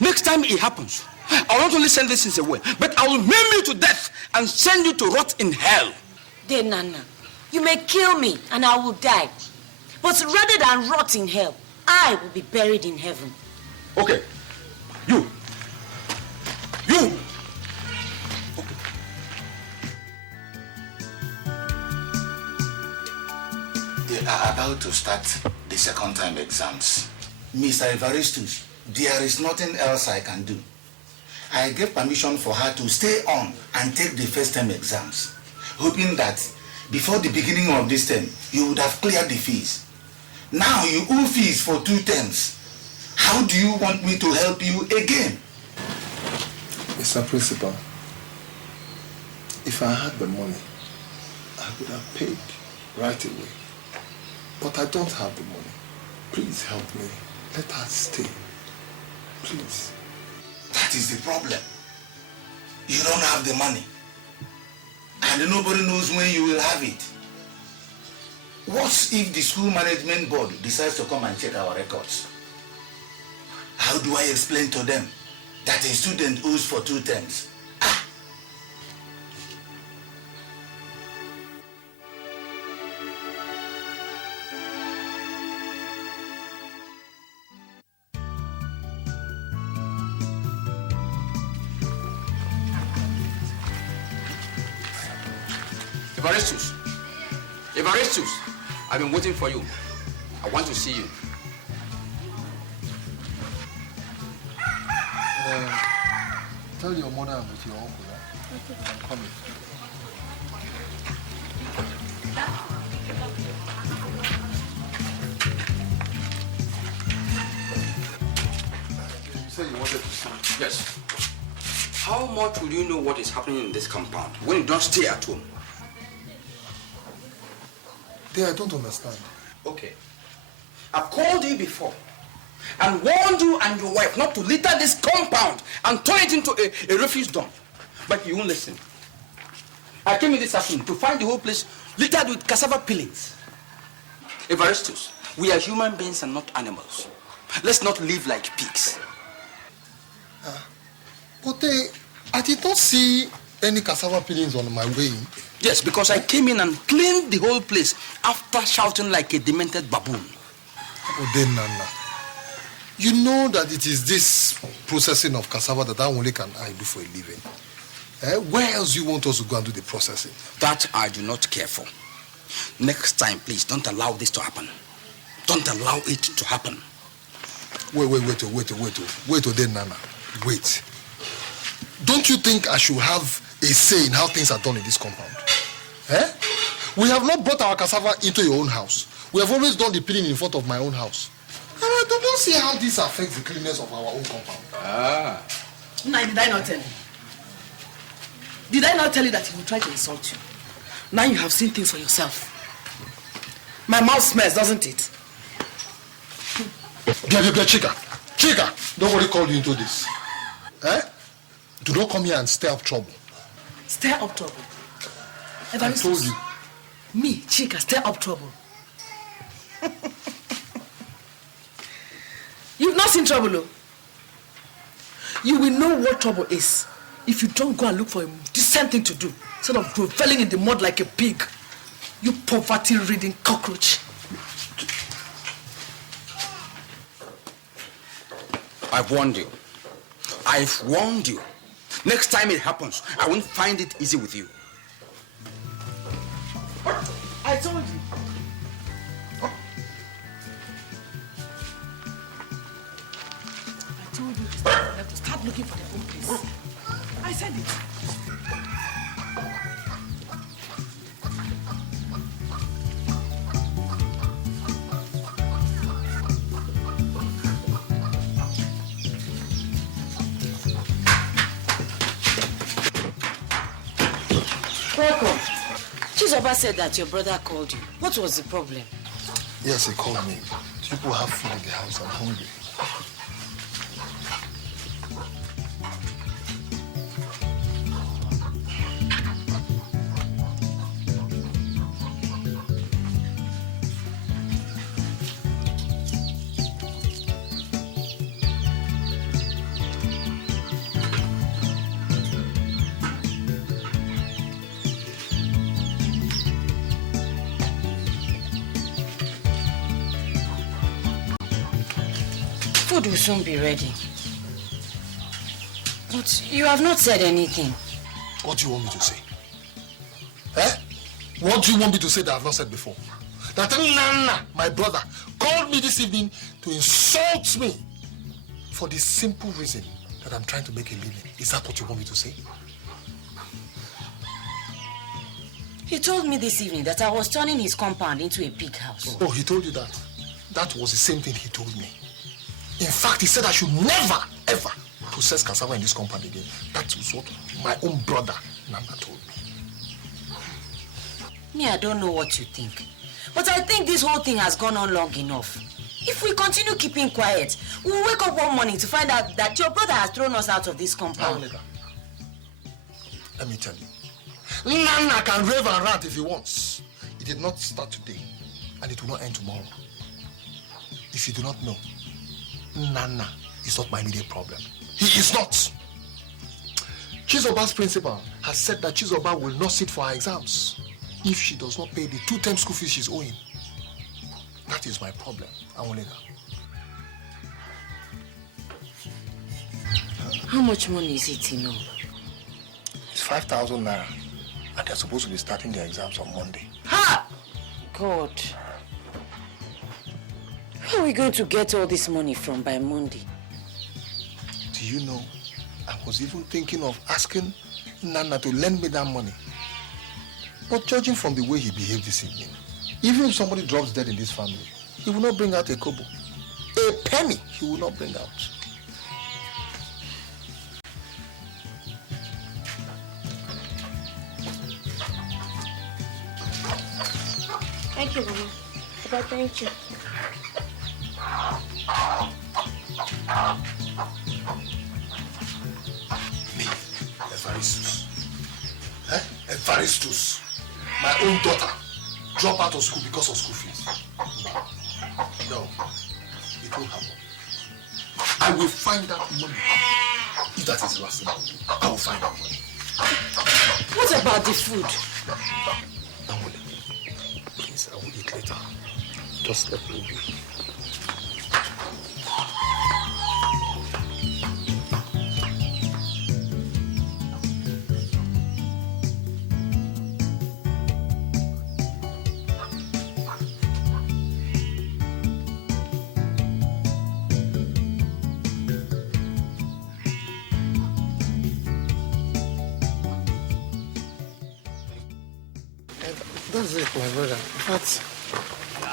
Next time it happens, I will not only send these things away, but I will maim you to death and send you to rot in hell. Dear Nana, you may kill me and I will die. But rather than rot in hell, I will be buried in heaven. Okay. You. Okay. They are about to start the second time exams. Mr. Evaristus, there is nothing else I can do. I gave permission for her to stay on and take the first term exams, hoping that before the beginning of this term, you would have cleared the fees. Now you owe fees for 2 terms. How do you want me to help you again? Mr. Principal, if I had the money, I would have paid right away. But I don't have the money. Please help me. Let her stay. Please. That is the problem. You don't have the money. And nobody knows when you will have it. What if the school management board decides to come and check our records? How do I explain to them that a student owes for 2 terms? Evaristus, I've been waiting for you. I want to see you. Tell your mother I'm with your uncle. I'm coming. You said you wanted to see me. Yes. How much will you know what is happening in this compound when you don't stay at home? Dear, I don't understand. Okay. I've called you before and warned you and your wife not to litter this compound and turn it into a refuse dump. But you won't listen. I came in this afternoon to find the whole place littered with cassava peelings. Evaristus, we are human beings and not animals. Let's not live like pigs. But I did not see any cassava peelings on my way in. Yes, because I came in and cleaned the whole place after shouting like a demented baboon. Oh, then, Nana. You know that it is this processing of cassava that only can I do for a living. Where else do you want us to go and do the processing? That I do not care for. Next time, please, don't allow this to happen. Don't allow it to happen. Wait, then, Nana. Wait. Don't you think I should have a say in how things are done in this compound? We have not brought our cassava into your own house. We have always done the peeling in front of my own house. And I don't see how this affects the cleanliness of our own compound. Now, did I not tell you? Did I not tell you that he will try to insult you? Now you have seen things for yourself. My mouth smells, doesn't it? Chika, nobody called you into this. Do not come here and stir up trouble. Stir up trouble? I told you. Me, Chika, stir up trouble. You've not seen trouble, though. You will know what trouble is if you don't go and look for a decent thing to do instead of groveling in the mud like a pig. You poverty-ridden cockroach. I've warned you. I've warned you. Next time it happens, I won't find it easy with you. I told you. I told you to start looking for the whole place. I said it. Welcome. Chizoba said that your brother called you. What was the problem? Yes, he called me. People have food in the house. I'm hungry. food will soon be ready. But you have not said anything. What do you want me to say? Eh? What do you want me to say that I have not said before? That Nana, my brother, called me this evening to insult me for the simple reason that I'm trying to make a living. Is that what you want me to say? He told me this evening that I was turning his compound into a pig house. Oh, he told you that? That was the same thing he told me. In fact, he said I should never, ever process cassava in this compound again. That was what my own brother, Nana, told me. Me, I don't know what you think. But I think this whole thing has gone on long enough. If we continue keeping quiet, we'll wake up one morning to find out that your brother has thrown us out of this compound. Let me tell you. Nana can rave and rant if he wants. It did not start today, and it will not end tomorrow. If you do not know, Nana is not my immediate problem. He is not. Chizoba's principal has said that Chizoba will not sit for her exams if she does not pay the 2-term school fees she's owing. That is my problem, Awolega. How much money is it, you know? It's 5,000 naira, and they're supposed to be starting their exams on Monday. Ha! God. Where are we going to get all this money from by Monday? Do you know, I was even thinking of asking Nana to lend me that money. But judging from the way he behaved this evening, even if somebody drops dead in this family, he will not bring out a kobo. A penny he will not bring out. Thank you, Mama. Papa, thank you. Me, Evaristus. Evaristus. My own daughter drop out of school because of school fees. No, it won't happen. I will find that money. If that is the last thing I will do, I will find that money. What about the food? Please, I will eat later. Just let me be. That's it, my brother. But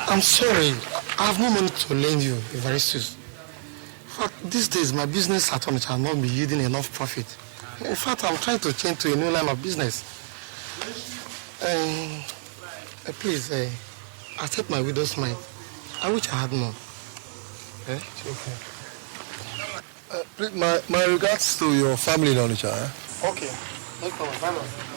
I'm sorry. I have no money to lend you, Evaristus. In fact, these days, my business at home will not be yielding enough profit. In fact, I'm trying to change to a new line of business. Please, accept my widow's mite. I wish I had more. It's okay. Please, my regards to your family in Onitsha. Okay. No problem. Bye-bye.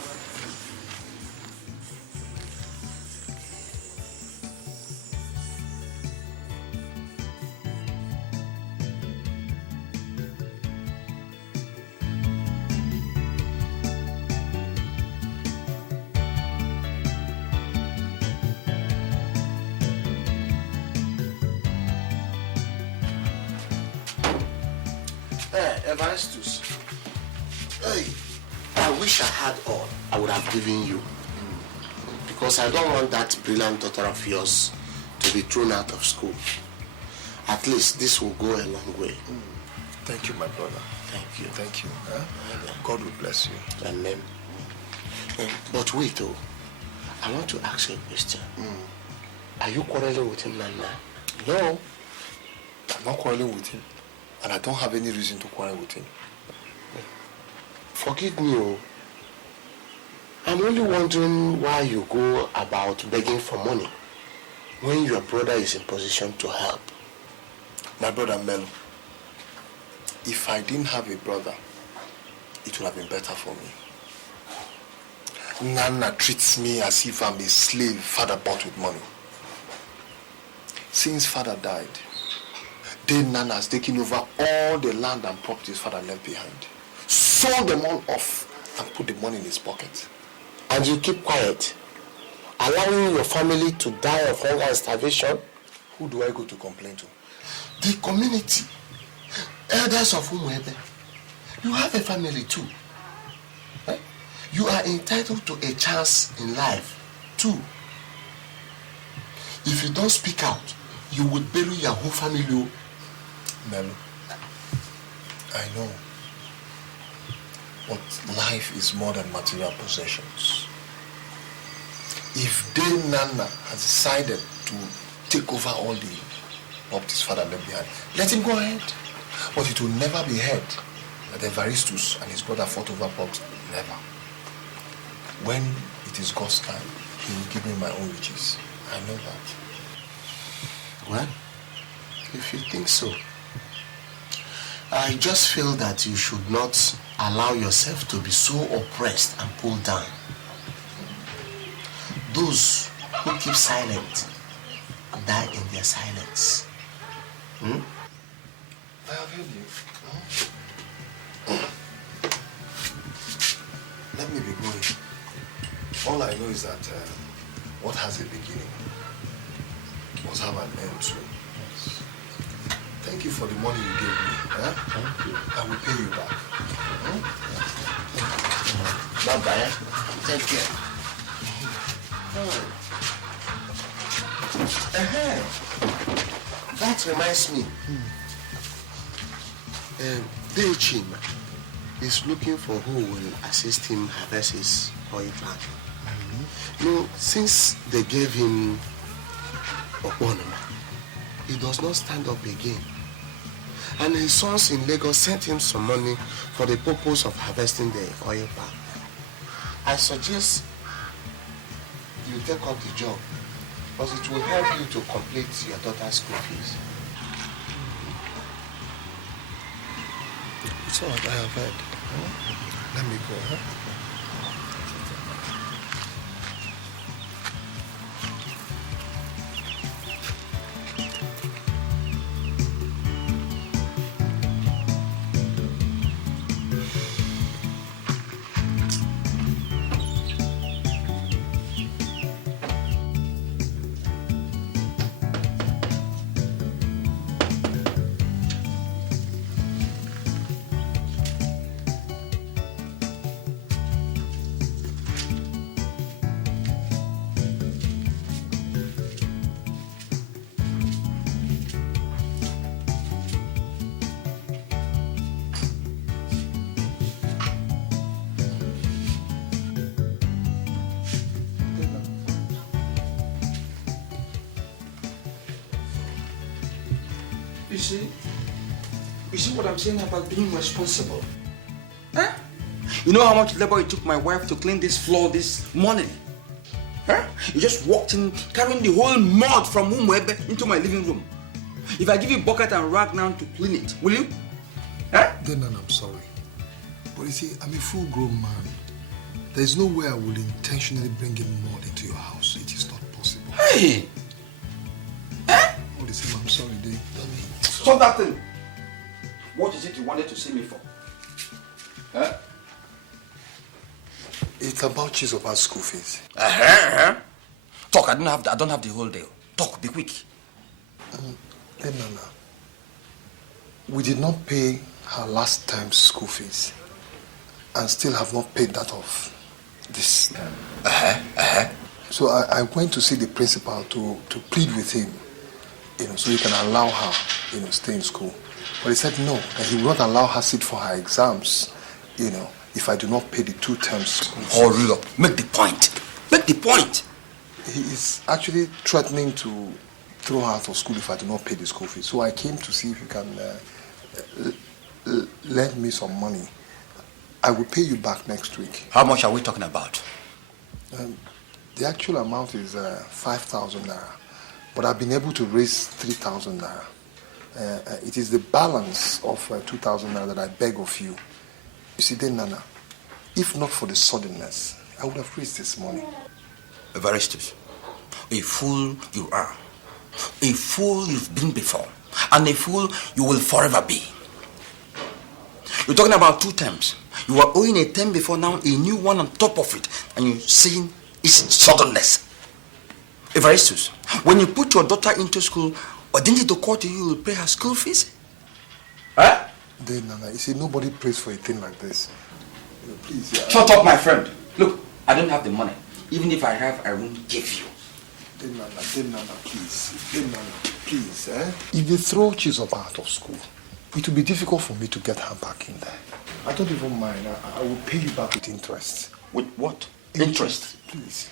Evaristus, hey, I wish I had all I would have given you. Because I don't want that brilliant daughter of yours to be thrown out of school. At least this will go a long way. Thank you, my brother. Thank you. Thank you. God will bless you. Amen. But wait, though. I want to ask you a question. Are you quarreling with him, Nana? No, I'm not quarreling with him. And I don't have any reason to quarrel with him. Forgive me, oh. I'm only wondering why you go about begging for money when your brother is in position to help. My brother Melo, if I didn't have a brother, it would have been better for me. Nana treats me as if I'm a slave father bought with money. Since father died, then Nana has taken over all the land and properties father left behind. Sold them all off and put the money in his pocket. And you keep quiet, allowing your family to die of hunger and starvation? Who do I go to complain to? The community. elders of Umuebe, you have a family too. Eh? You are entitled to a chance in life too. If you don't speak out, you would bury your whole family. Melo, I know. But life is more than material possessions. If Dame Nana has decided to take over all the property his father left behind, let him go ahead. But it will never be heard that Evaristus and his brother fought over property. Never. When it is God's time, he will give me my own riches. I know that. Well, if you think so, I just feel that you should not allow yourself to be so oppressed and pulled down. Those who keep silent die in their silence. Hmm? I have heard you. Let me be going. All I know is that what has a beginning must have an end too. Thank you for the money you gave me. Huh? Thank you. I will pay you back. Bye-bye. Take care. That reminds me. Deichin is looking for who will assist him harvest his oil plant. Since they gave him Oponoma, he does not stand up again. And his sons in Lagos sent him some money for the purpose of harvesting the oil palm. I suggest you take up the job because it will help you to complete your daughter's school fees. It's all right, I have heard. Let me go, huh? You see what I'm saying about being responsible? Huh? You know how much labor it took my wife to clean this floor this morning? Huh? You just walked in carrying the whole mud from Umuebe into my living room. If I give you a bucket and rag now to clean it, will you? Huh? Then I'm sorry. But you see, I'm a full-grown man. There is no way I will intentionally bring in mud into your house. It is not possible. Hey! Huh? All the same, I'm sorry, Dave. Stop that thing! What is it you wanted to see me for? Huh? It's about Chizoba's school fees. Talk, I don't have the whole day. Talk, be quick. Then Nana, we did not pay her last time's school fees and still have not paid that off this time. So I went to see the principal to plead with him, so he can allow her, stay in school. But he said no, that he will not allow her sit for her exams, if I do not pay the 2 terms school fees. Hurry up, make the point. Make the point. He is actually threatening to throw her out of school if I do not pay the school fees. So I came to see if you can lend me some money. I will pay you back next week. How much are we talking about? The actual amount is 5,000 naira, but I've been able to raise 3,000 naira. It is the balance of 2,000 naira that I beg of you. You see, then Nana, if not for the suddenness, I would have raised this money. Evaristus, a fool you are. A fool you've been before, and a fool you will forever be. You're talking about 2 terms. You were owing a term before, now a new one on top of it, and you're saying it's suddenness. Evaristus, when you put your daughter into school, or didn't it occur to you will pay her school fees? Huh? Then, Nana, you see, nobody prays for a thing like this. Please, yeah. Shut up, my friend. Look, I don't have the money. Even if I have, I won't give you. Then, Nana, please. Then, Nana, please, eh? If they throw Chizoba out of school, it will be difficult for me to get her back in there. I don't even mind. I will pay you back with interest. With what? Interest? Please.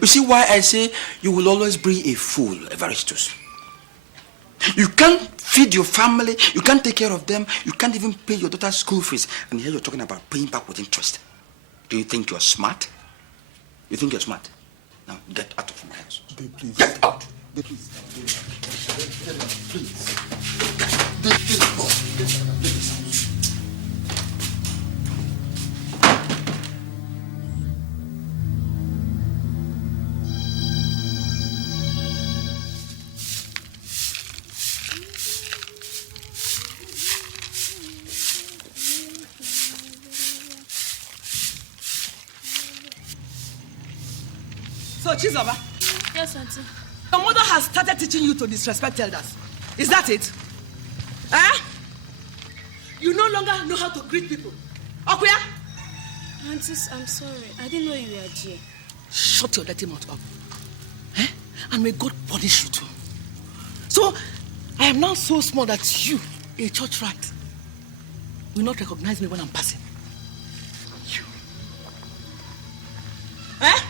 You see why I say you will always be a fool, Evaristus. You can't feed your family, you can't take care of them, you can't even pay your daughter's school fees, and here you're talking about paying back with interest. Do you think you're smart? You think you're smart? Now get out of my house. Please. Get out! Please. So, Chizoba, Yes, Auntie. your mother has started teaching you to disrespect elders. Is that it? Eh? You no longer know how to greet people. Okuya? Aunties, I'm sorry. I didn't know you were here. Shut your dirty mouth up. Eh? And may God punish you too. So, I am now so small that you, a church rat, will not recognize me when I'm passing. You. Eh?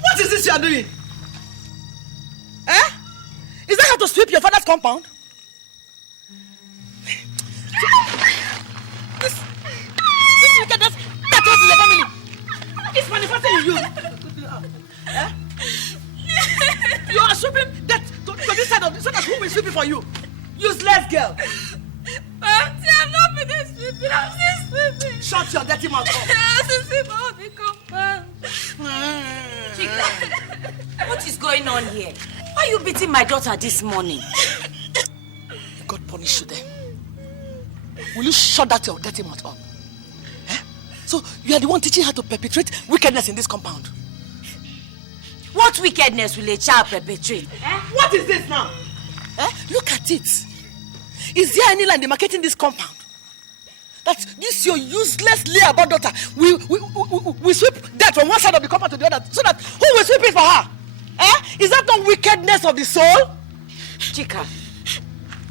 What is this you are doing? Eh? Is that how to sweep your father's compound? This wickedness, that was in the family. It's manifesting in you. Eh? You are sweeping that to this side of so that who will sweep it for you? Useless girl. Auntie, I'm not finished sweeping. I'm still sweeping. Shut your dirty mouth up. I'm still sweeping all the compound. Chika, what is going on here? Why are you beating my daughter this morning? May God punish you then. Will you shut that your dirty mouth up? Eh? So you are the one teaching her to perpetrate wickedness in this compound. What wickedness will a child perpetrate? Eh? What is this now? Eh? Look at it. Is there any line demarcating this compound? That this your useless layable daughter we sweep that from one side of the compound to the other so that who will sweep it for her? Eh? Is that not wickedness of the soul? Chika,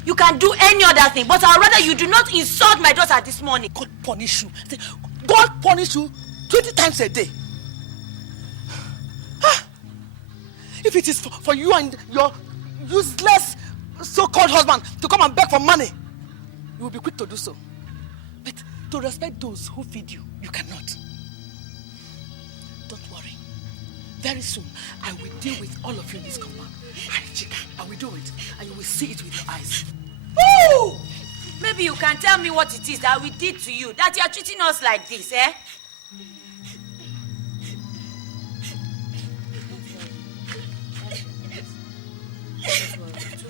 you can do any other thing, but I'd rather you do not insult my daughter this morning. God punish you. God punish you 20 times a day. If it is for you and your useless so-called husband to come and beg for money, you will be quick to do so. But to respect those who feed you, you cannot. Don't worry. Very soon, I will deal with all of you in this compound. I will do it, and you will see it with your eyes. Woo! Maybe you can tell me what it is that we did to you, that you are treating us like this, eh?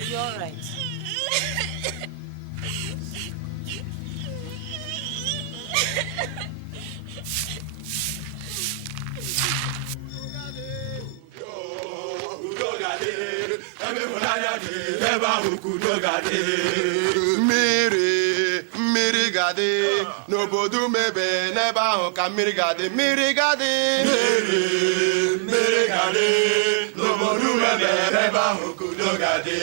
You're all right. Mmiri gade n'obodo mebe n'ebe ahụ ka mmiri gade mmiri gade n'obodo mebe n'ebe ahụ ka udo gade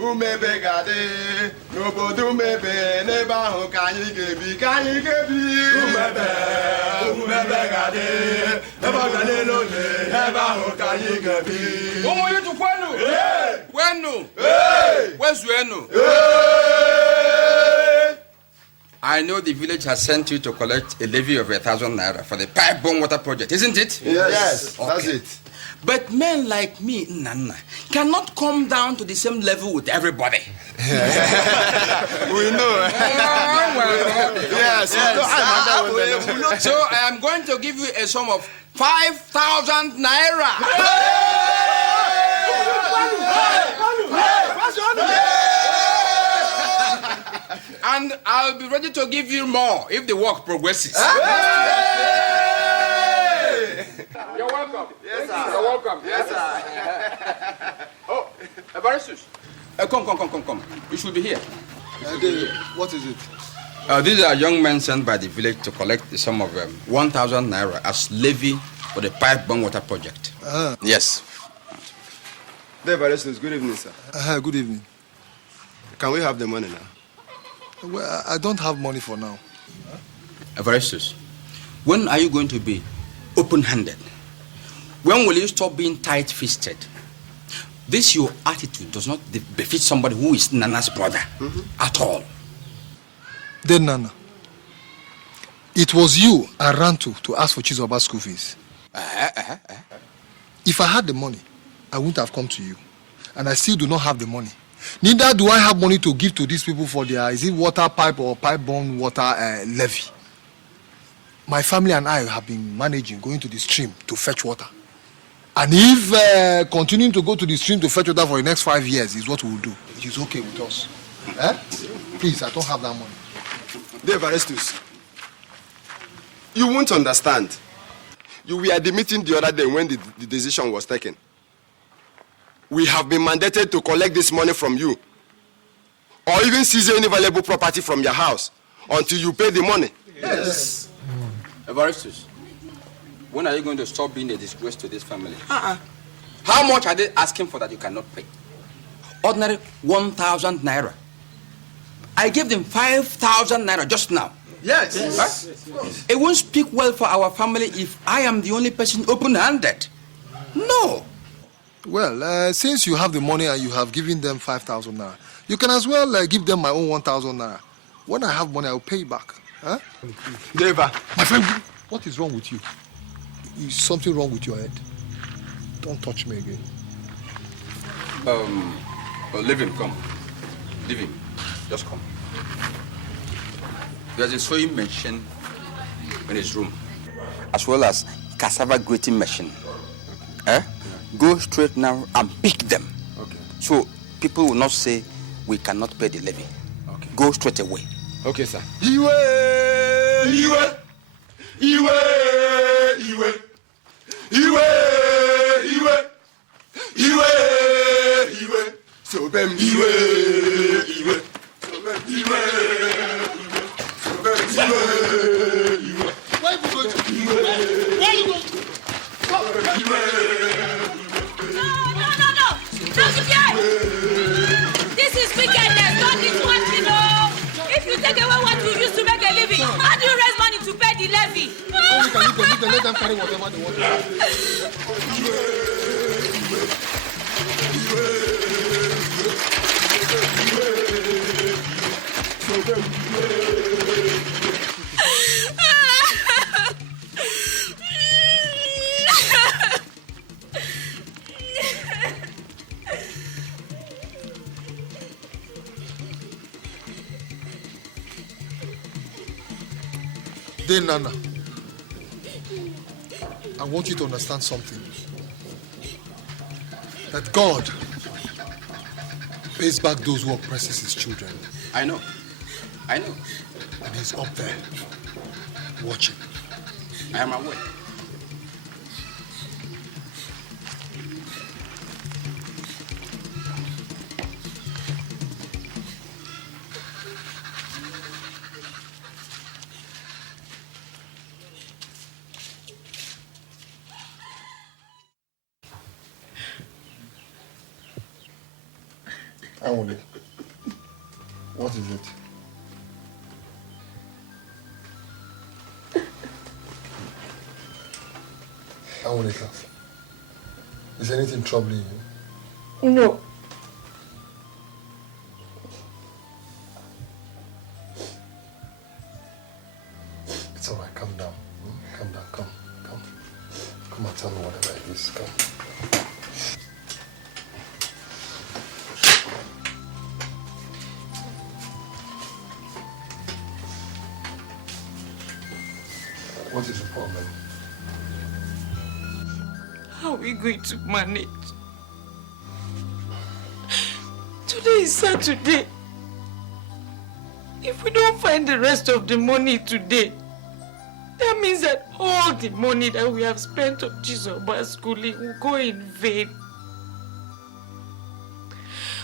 umebe gade n'obodo mebe n'ebe ahụ ka anyị ga-ebi umebe gade n'ebe ọ ga n'elole n'ebe ahụ ka anyị ga-ebi ụmụ yi tukwenu wenu wezuenu. I know the village has sent you to collect a levy of 1,000 naira for the pipe bomb water project, isn't it? Yes, okay. That's it. But men like me, Nana, cannot come down to the same level with everybody. We know. Yes. So I am going to give you a sum of 5,000 naira. And I'll be ready to give you more if the work progresses. You're welcome. Yes, sir. You're welcome. Yes, sir. Everestus, come. You should be here. What is it? These are young men sent by the village to collect the sum of 1,000 naira as levy for the pipe bomb water project. Yes. Everestus, good evening, sir. Good evening. Can we have the money now? Well, I don't have money for now. Everestus, when are you going to be open-handed? When will you stop being tight-fisted? This your attitude does not befit somebody who is Nana's brother at all. Then, Nana, it was you I ran to ask for Chizoba's school fees. If I had the money, I wouldn't have come to you. And I still do not have the money. Neither do I have money to give to these people for their, is it water pipe or pipe-borne water levy. My family and I have been managing going to the stream to fetch water. And if continuing to go to the stream to fetch water for the next 5 years is what we will do, it is okay with us. Please, I don't have that money. Everestus, you won't understand. You were at the meeting the other day when the decision was taken. We have been mandated to collect this money from you, or even seize any valuable property from your house until you pay the money. Yes. Everestus, when are you going to stop being a disgrace to this family? How much are they asking for that you cannot pay? Ordinary 1,000 naira. I gave them 5,000 naira just now. Yes. It won't speak well for our family if I am the only person open-handed. No. Well, since you have the money and you have given them 5,000 naira, you can as well give them my own 1,000 naira. When I have money, I will pay you back. Deva. My friend, what is wrong with you? Is something wrong with your head? Don't touch me again. Leave him, come. Leave him. Just come. There's a sewing machine in his room, as well as cassava grating machine. Go straight now and pick them. Okay. So people will not say we cannot pay the levy. Okay. Go straight away. Okay, sir. Iwe. So them Iwe. Where are you going to? No, this is wickedness, not this one, you know. If you take away what you used to make a living, how do you raise money to pay the levy? You can let them carry whatever they want. Then, Nana, I want you to understand something. That God pays back those who oppresses his children. I know. And he's up there, watching. I am aware. Awole, what is it? Awole, is anything troubling you? No. It's all right, calm down. Calm down, come. Come and tell me whatever it is, come. What is the problem? How are we going to manage? Today is Saturday. If we don't find the rest of the money today, that means that all the money that we have spent on Chizoba's schooling will go in vain.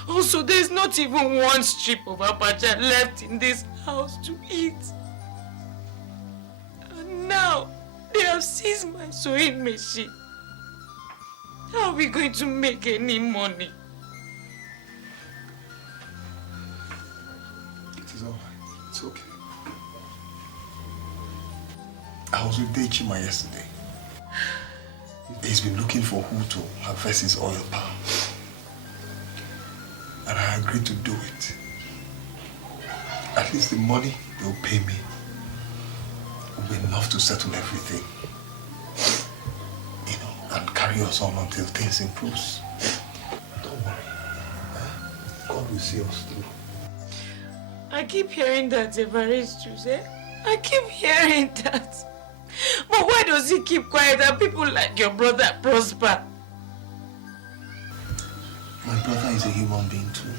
Also, there's not even one strip of abacha left in this house to eat. And now, they have seized my sewing machine. How are we going to make any money? It is all right. It's okay. I was with Dechima yesterday. He's been looking for who to harvest his oil palm. And I agreed to do it. At least the money they'll pay me will be enough to settle everything. You know, and carry us on until things improves. Don't worry. God will see us through. I keep hearing that, Evaristus, eh? I keep hearing that. But why does he keep quiet and people like your brother prosper? My brother is a human being too.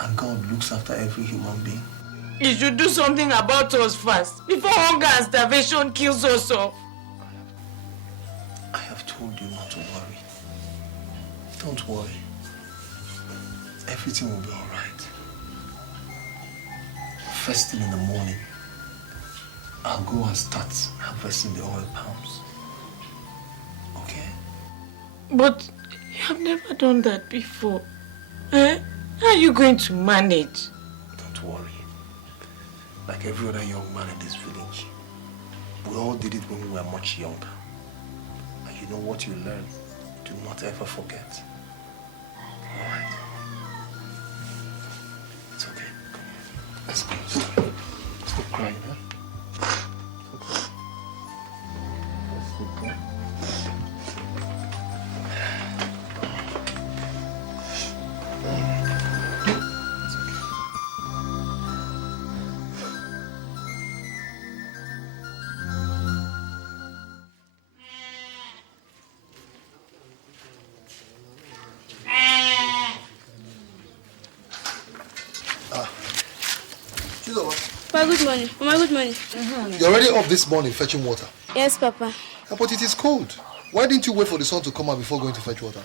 And God looks after every human being. He should do something about us first, before hunger and starvation kills us off. I have told you not to worry. Don't worry. Everything will be all right. First thing in the morning, I'll go and start harvesting the oil palms. Okay? But you have never done that before. Eh? How are you going to manage? Don't worry. Like every other young man in this village, we all did it when we were much younger. And you know what you learn, do not ever forget. All right? It's okay. Come on. Let's go. Stop crying, huh? Stop crying. Let's keep going. Papa, good morning. Mama, good morning. You're already up this morning fetching water. Yes, Papa. But it is cold. Why didn't you wait for the sun to come out before going to fetch water?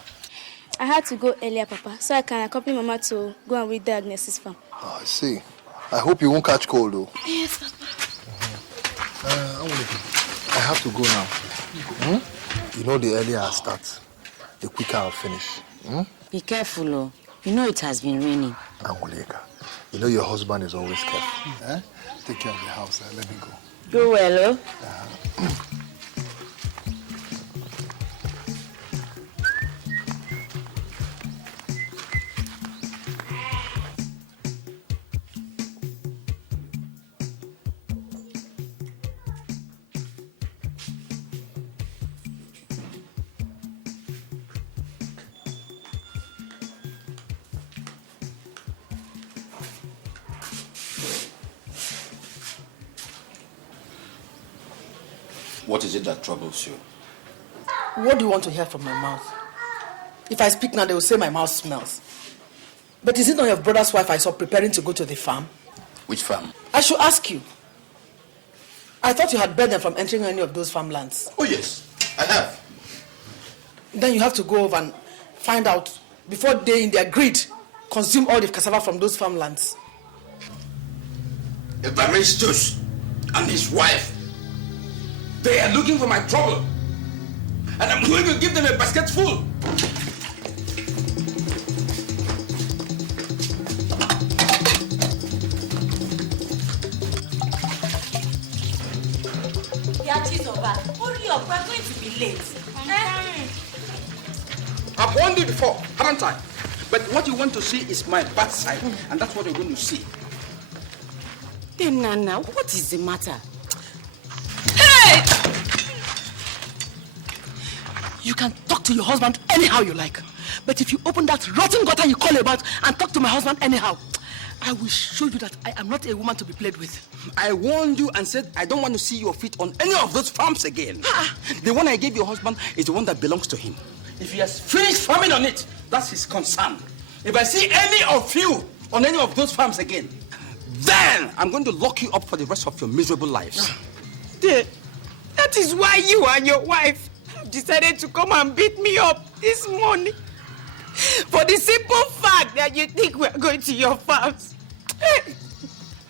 I had to go earlier, Papa, so I can accompany Mama to go and read the Agnes's farm. Oh, I see. I hope you won't catch cold, though. Yes, Papa. I have to go now. You know, the earlier I start, the quicker I'll finish. Be careful, oh. You know it has been raining. Anguleka, you know your husband is always careful. Take care of the house. Let me go. Go well, oh. What is it that troubles you? What do you want to hear from my mouth? If I speak now, they will say my mouth smells. But is it not your brother's wife I saw preparing to go to the farm? Which farm? I should ask you. I thought you had banned them from entering any of those farmlands. Oh, yes, I have. Then you have to go over and find out before they, in their greed, consume all the cassava from those farmlands. Evaristus and his wife, they are looking for my trouble. And I'm going to give them a basket full. Hurry up, we're going to be late. I've warned you before, haven't I? But what you want to see is my bad side, and that's what you're going to see. Then, Nana, what is the matter? Hey! You can talk to your husband anyhow you like. But if you open that rotten gutter you call about and talk to my husband anyhow, I will show you that I am not a woman to be played with. I warned you and said I don't want to see your feet on any of those farms again. The one I gave your husband is the one that belongs to him. If he has finished farming on it, that's his concern. If I see any of you on any of those farms again, then I'm going to lock you up for the rest of your miserable lives. That is why you and your wife decided to come and beat me up this morning. For the simple fact that you think we're going to your farms.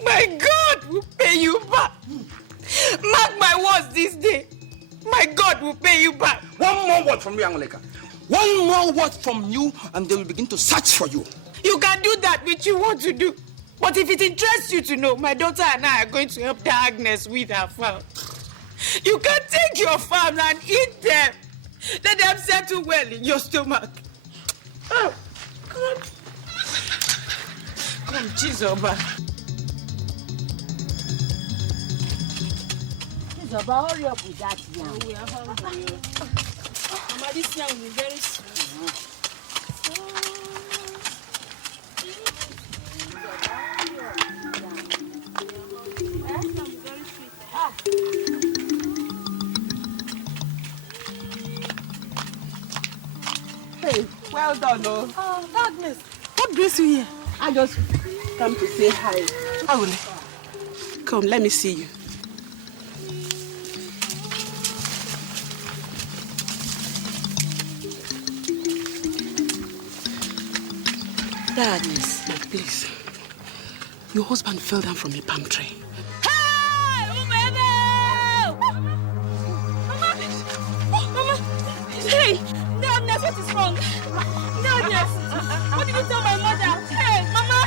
My God will pay you back. Mark my words this day. My God will pay you back. One more word from you, Angoleka. One more word from you, and they will begin to search for you. You can do that which you want to do. But if it interests you to know, my daughter and I are going to help the Agnes with her farm. You can take your farms and eat them. Let them settle well in your stomach. Oh, God. Come, Chizoba. Chizoba, hurry up with that yam. We are hungry. Mama, this yam will be very sweet. Hey, well done, oh. Oh, Agnes. What brings you here? I just come to say hi. Awole, come, let me see you. Agnes, please. Your husband fell down from a palm tree. Hey, Umeme! Mama! Hey, Agnes, what is wrong? Agnes, what did you tell my mother? Hey, Mama!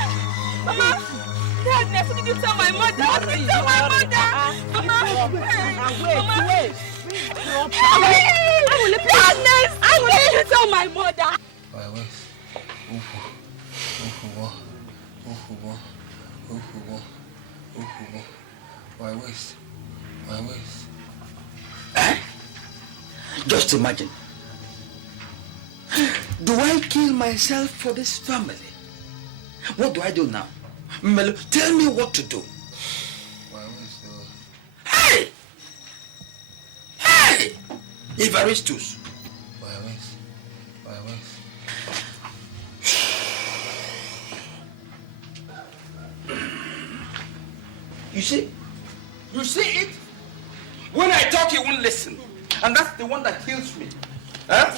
Agnes, what did you tell my mother? What did you tell my mother? Mama! Wait. Agnes, what did you tell my mother? My waist. Just imagine. Do I kill myself for this family? What do I do now? Melo, tell me what to do. Hey! Evaristus. You see it? When I talk, he won't listen. And that's the one that kills me. Huh?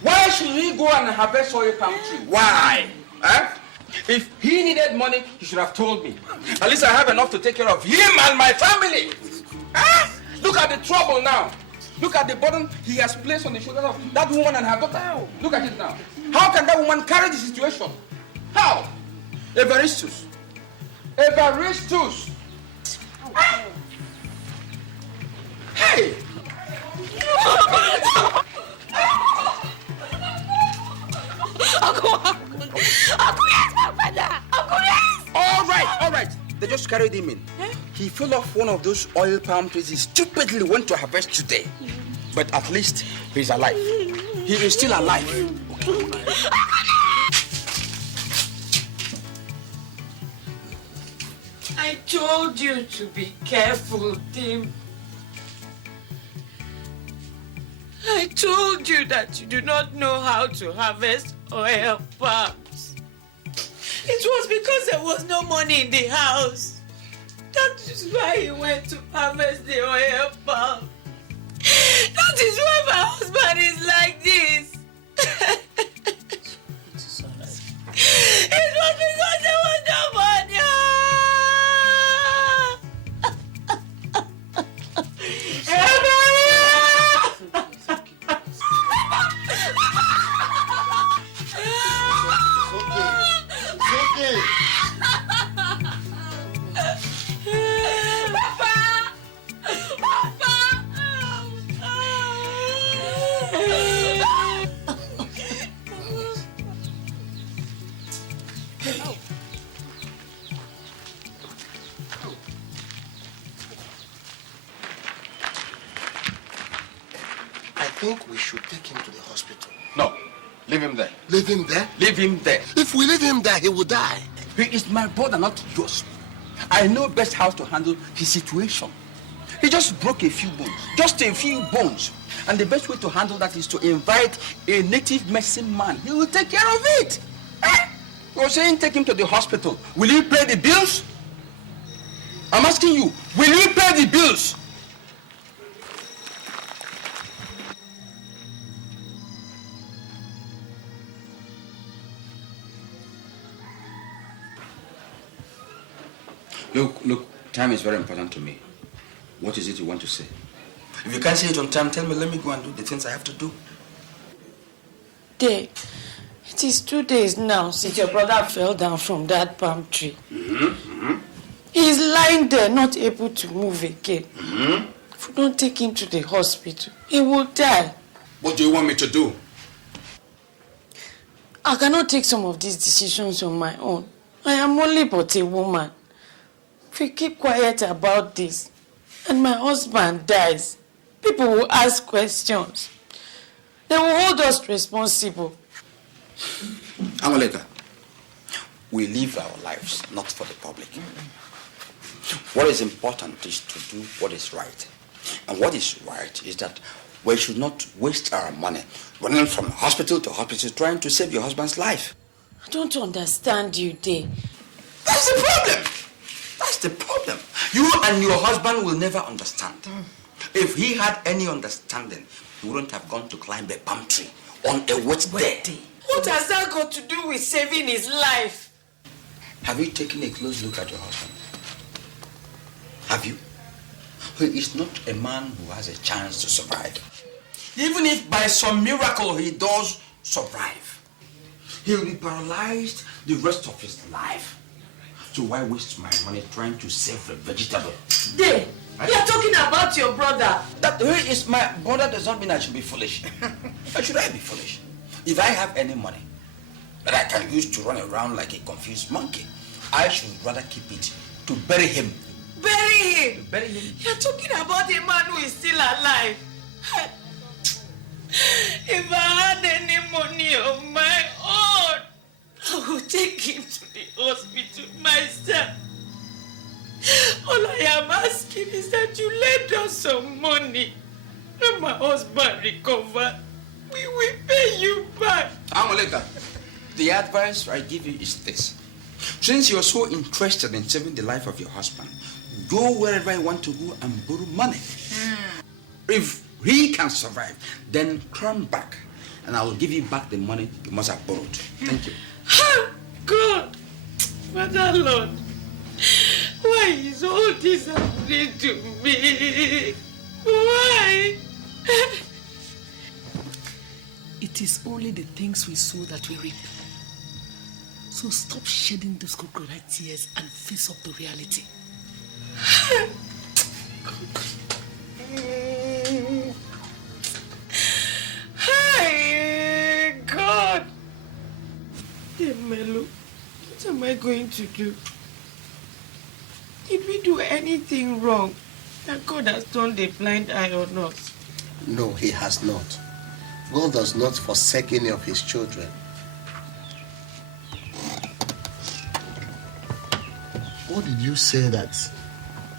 Why should he go and harvest oil palm tree? Why? Huh? If he needed money, he should have told me. At least I have enough to take care of him and my family. Huh? Look at the trouble now. Look at the burden he has placed on the shoulders of that woman and her daughter. Look at it now. How can that woman carry the situation? How? Evaristus. Hey! All right. They just carried him in. He fell off one of those oil palm trees he stupidly went to harvest today. But at least he's alive. He is still alive. Okay. I told you to be careful, Tim. I told you that you do not know how to harvest oil palms. It was because there was no money in the house. That is why he went to harvest the oil palm. That is why my husband is like this. It was because there was no money. I think we should take him to the hospital. No. Leave him there. Leave him there? Leave him there. If we leave him there, he will die. He is my brother, not yours. I know best how to handle his situation. He just broke a few bones. Just a few bones. And the best way to handle that is to invite a native medicine man. He will take care of it. You're saying take him to the hospital. Will you pay the bills? I'm asking you, will you pay the bills? Look, time is very important to me. What is it you want to say? If you can't say it on time, tell me, let me go and do the things I have to do. Day, it is 2 days now since your brother fell down from that palm tree. He's lying there, not able to move again. If we don't take him to the hospital, he will die. What do you want me to do? I cannot take some of these decisions on my own. I am only but a woman. If we keep quiet about this, and my husband dies, people will ask questions. They will hold us responsible. Amoleka, we live our lives not for the public. What is important is to do what is right. And what is right is that we should not waste our money running from hospital to hospital trying to save your husband's life. I don't understand you, Day. That's the problem. That's the problem. You and your husband will never understand. If he had any understanding, he wouldn't have gone to climb a palm tree on a wet day. What has that got to do with saving his life? Have you taken a close look at your husband? Have you? He is not a man who has a chance to survive. Even if by some miracle he does survive, he will be paralyzed the rest of his life. So why waste my money trying to save a vegetable? Day, you are talking about your brother. That he is my brother does not mean I should be foolish. Why should I be foolish? If I have any money that I can use to run around like a confused monkey, I should rather keep it to bury him. Bury him? To bury him. You are talking about a man who is still alive. If I had any money of my own, I would take him to the hospital myself. All I am asking is that you lend us some money. When my husband recovers, we will pay you back. Amoleka, the advice I give you is this. Since you're so interested in saving the life of your husband, go wherever you want to go and borrow money. If he can survive, then come back and I will give you back the money you must have borrowed. Thank you. God, Father Lord, why is all this happening to me? Why? It is only the things we sow that we reap. So stop shedding those crocodile tears and face up to reality. Hi, God. Hey, Melo, what am I going to do? Did we do anything wrong that God has turned a blind eye on us? No, he has not. God does not forsake any of his children. What did you say that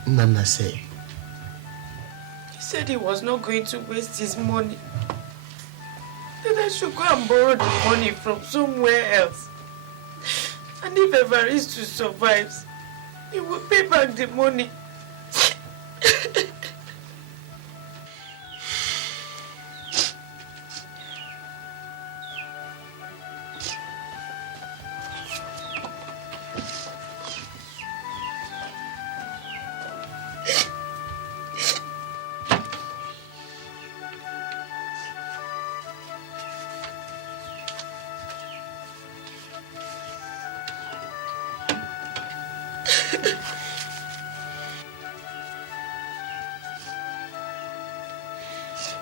Nana said? He said he was not going to waste his money. That I should go and borrow the money from somewhere else. And if Evaristus survives, he will pay back the money.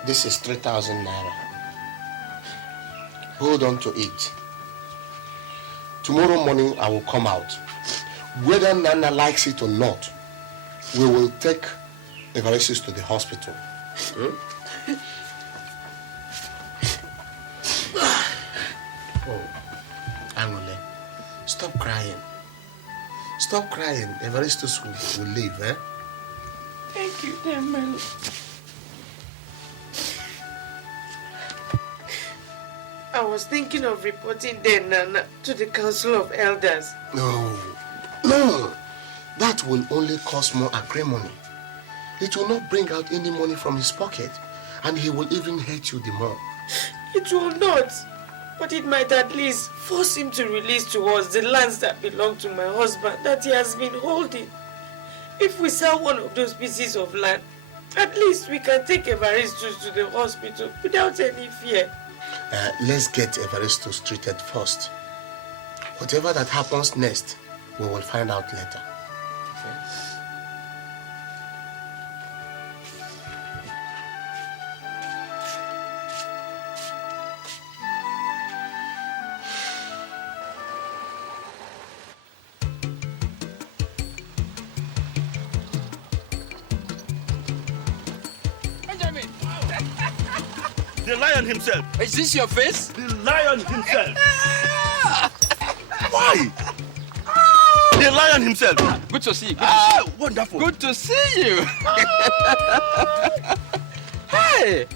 This is 3,000 naira. Hold on to it. Tomorrow morning I will come out. Whether Nana likes it or not, we will take Evaristus to the hospital. Oh, Angole, stop crying. Stop crying. Evaristus will leave, eh? Thank you, Melo. I was thinking of reporting Nana to the Council of Elders. No. That will only cause more acrimony. It will not bring out any money from his pocket, and he will even hate you the more. It will not, but it might at least force him to release to us the lands that belong to my husband that he has been holding. if we sell one of those pieces of land, at least we can take Evaristus to the hospital without any fear. Let's get Evaristus treated first. Whatever that happens next, we will find out later. The lion himself. Is this your face? The lion himself. Why? The lion himself. Good to see you. Wonderful. Good to see you. Hey!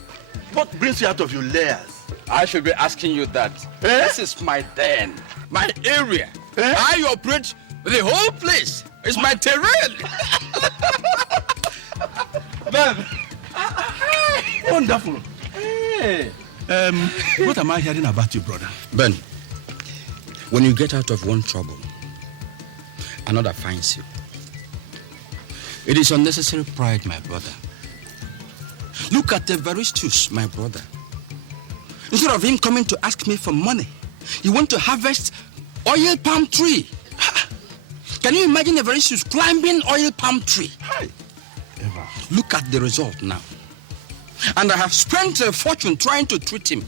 What brings you out of your layers? I should be asking you that. This is my den, my area. I operate the whole place. It's my terrain. Ben. Wonderful. Hey. What am I hearing about you, brother? Ben, when you get out of one trouble, another finds you. It is unnecessary pride, my brother. Look at Evaristus, my brother. Instead of him coming to ask me for money, he went to harvest oil palm tree. Can you imagine Evaristus climbing oil palm tree? Hi. Eva. Look at the result now. And I have spent a fortune trying to treat him.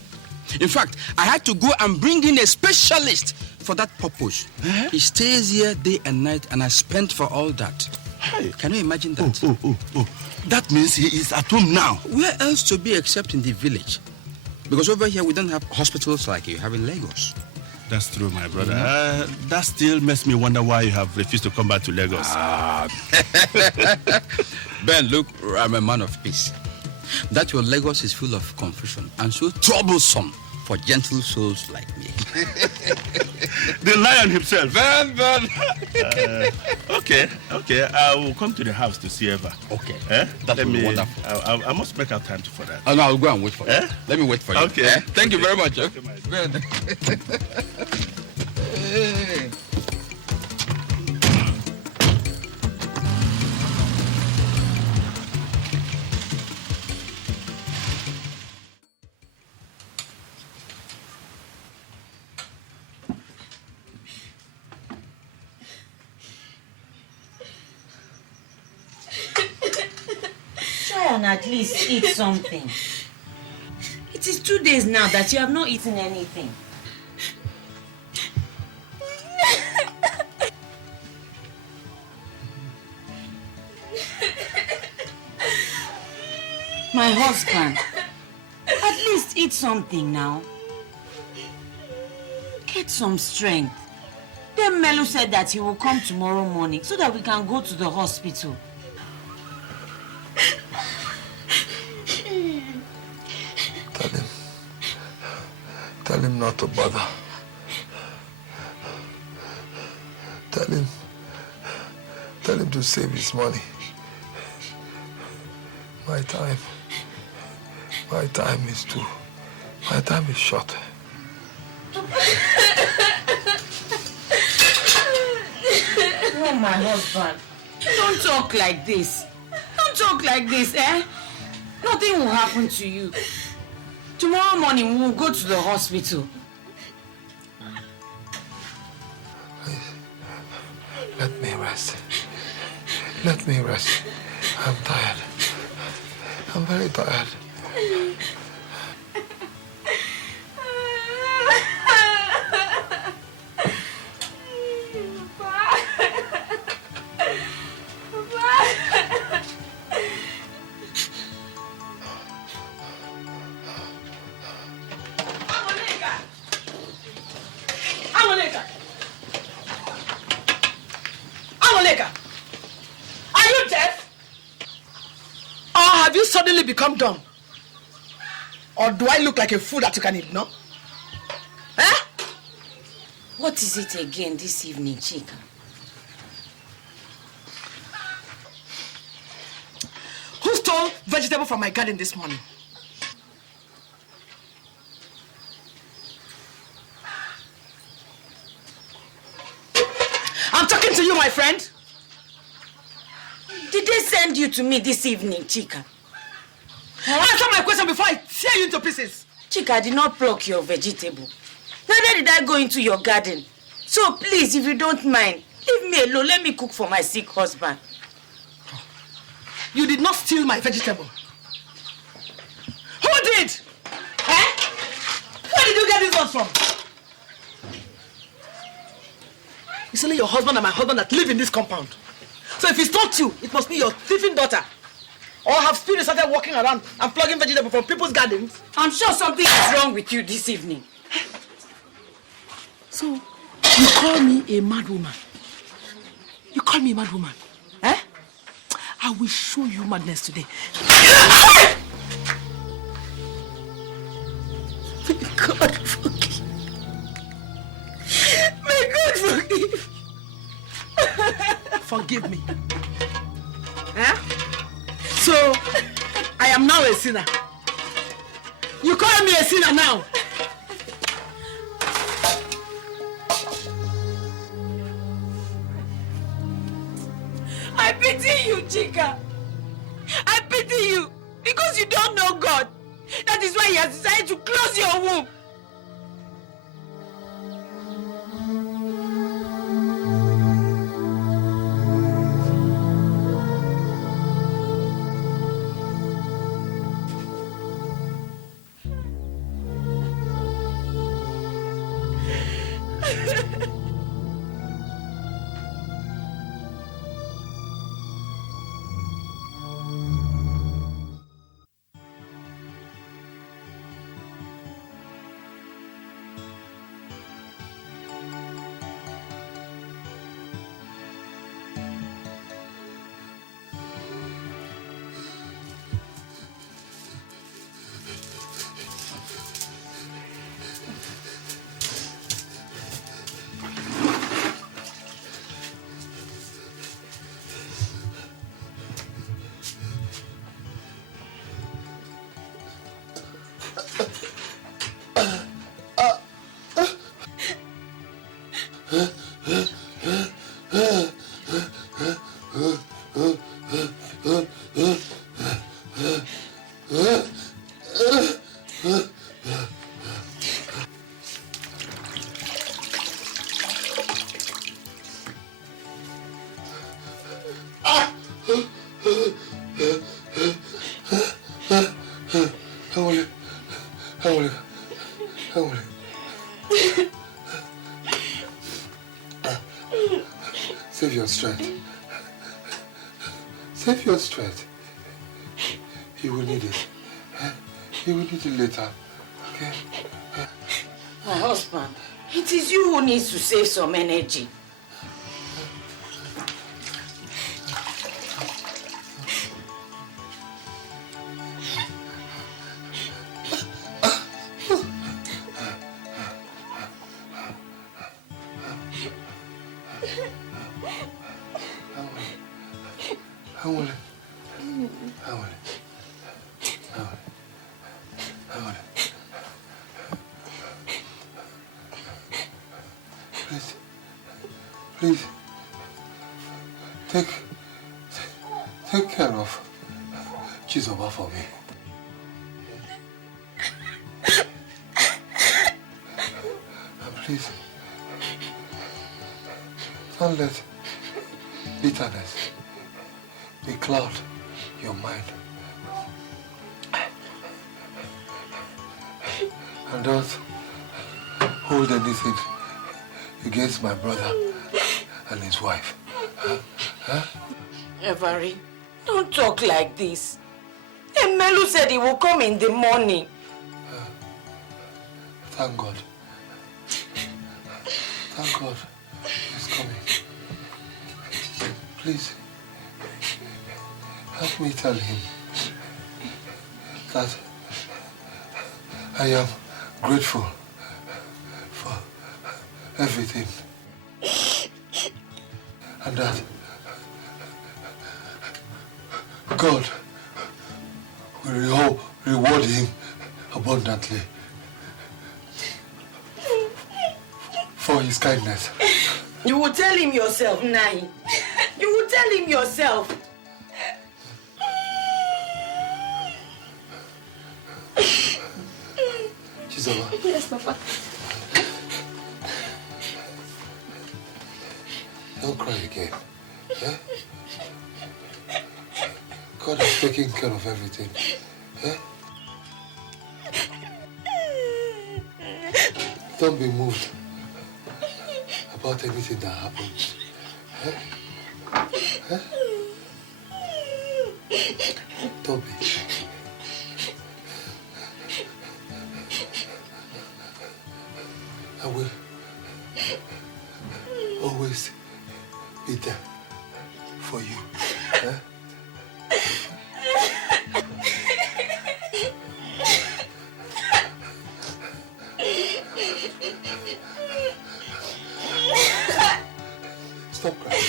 In fact, I had to go and bring in a specialist for that purpose. He stays here day and night, and I spent for all that. Hi. Can you imagine that? Oh. That means he is at home now. Where else to be except in the village? Because over here we don't have hospitals like you have in Lagos. That's true, my brother. That still makes me wonder why you have refused to come back to Lagos. Ben, look, I'm a man of peace. That your Lagos is full of confusion and so troublesome for gentle souls like me. The lion himself. Ben. Okay. I will come to the house to see Eva. Okay. That would be wonderful. I must make out time for that. No, I'll go and wait for you. Let me wait for you. Okay. Thank you very much. Okay, Ben. Hey. Try and at least eat something. It is 2 days now that you have not eaten anything. My husband, at least eat something now. Get some strength. Then Melu said that he will come tomorrow morning so that we can go to the hospital. Tell him not to bother. Tell him to save his money. My time is short. Oh, my husband, don't talk like this. Don't talk like this, eh? Nothing will happen to you. Tomorrow morning, we will go to the hospital. Please, let me rest. I'm tired. I'm very tired. Are you deaf? Or have you suddenly become dumb? Or do I look like a fool that you can ignore? What is it again this evening, Chika? Who stole vegetable from my garden this morning? I'm talking to you, my friend. send you to me this evening, Chika? Answer my question before I tear you into pieces. Chika, I did not pluck your vegetable. Neither did I go into your garden. So please, if you don't mind, leave me alone. Let me cook for my sick husband. You did not steal my vegetable. Who did? Eh? Where did you get this one from? It's only your husband and my husband that live in this compound. So if it's not you, it must be your thieving daughter. Or have spirits started walking around and plugging vegetables from people's gardens. I'm sure something is wrong with you this evening. So, you call me a mad woman? You call me a mad woman? Eh? I will show you madness today. May God forgive. May God forgive. Forgive me. Huh? So, I am now a sinner. You call me a sinner now. I pity you, Chika. I pity you because you don't know God. That is why He has decided to close your womb. Save your strength. Save your strength. You will need it. You will need it later. Okay? My husband, it is you who needs to save some energy. Please, take care of Chizoba for me. And please, don't let bitterness becloud your mind. And don't hold anything against my brother and his wife. Everett, don't talk like this. Melu said he will come in the morning. Thank God. Thank God he's coming. Please, help me tell him that I am grateful for everything. And that God will reward him abundantly for his kindness. You will tell him yourself, Nai. You will tell him yourself. over. Yes, Papa. Don't cry again. Eh? God has taken care of everything. Eh? Don't be moved about anything that happens. Eh? Eh? Don't be. I will always be there for you. Eh? Stop crying.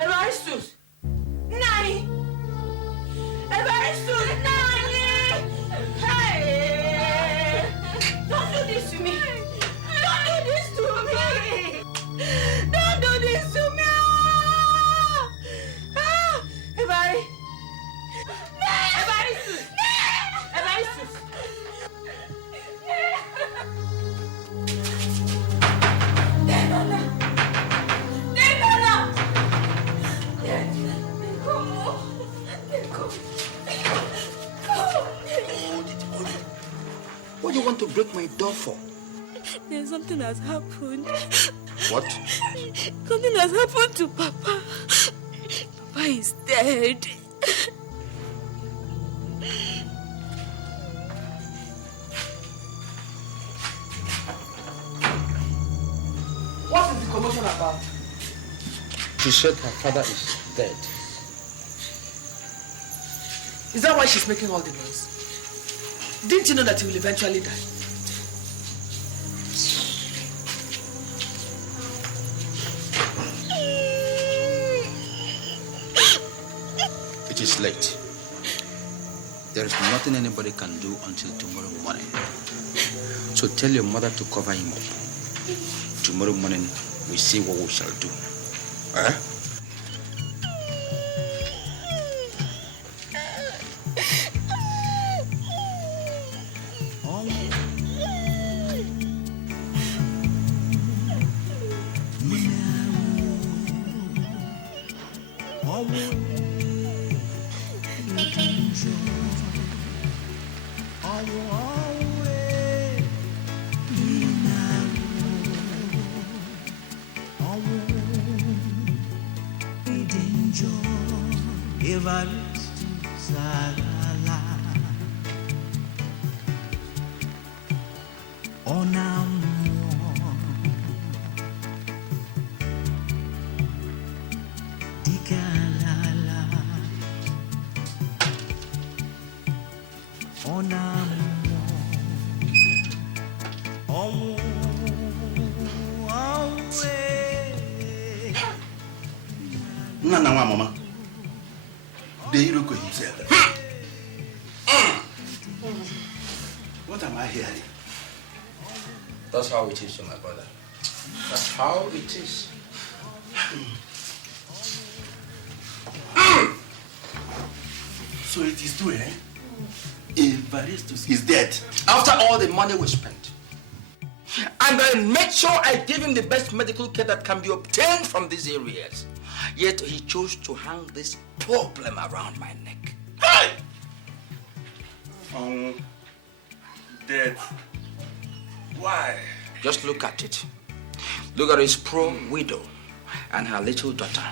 Evaristus! Nani! Evaristus! Nani! Hey! Don't do this to me! Don't do this to me! Don't do this to me! Ah! Evari! Evaristus! Evaristus! Denona! Denona! What do you want to break my door for? There's something has happened. What? Something has happened to Papa. Papa is dead. What is the commotion about? She said her father is dead. Is that why she's making all the noise? Didn't you know that he will eventually die? It is late. There is nothing anybody can do until tomorrow morning. So tell your mother to cover him up. Tomorrow morning, we see what we shall do. Eh? Nana, Mama. The Iroko himself. What am I hearing? That's how it is, my brother. That's how it is. So it is true, eh? Evaristus is dead. After all the money we spent. And I made sure I gave him the best medical care that can be obtained from these areas. Yet he chose to hang this problem around my neck. Hey! Dead. Why? Just look at it. Look at his poor widow and her little daughter.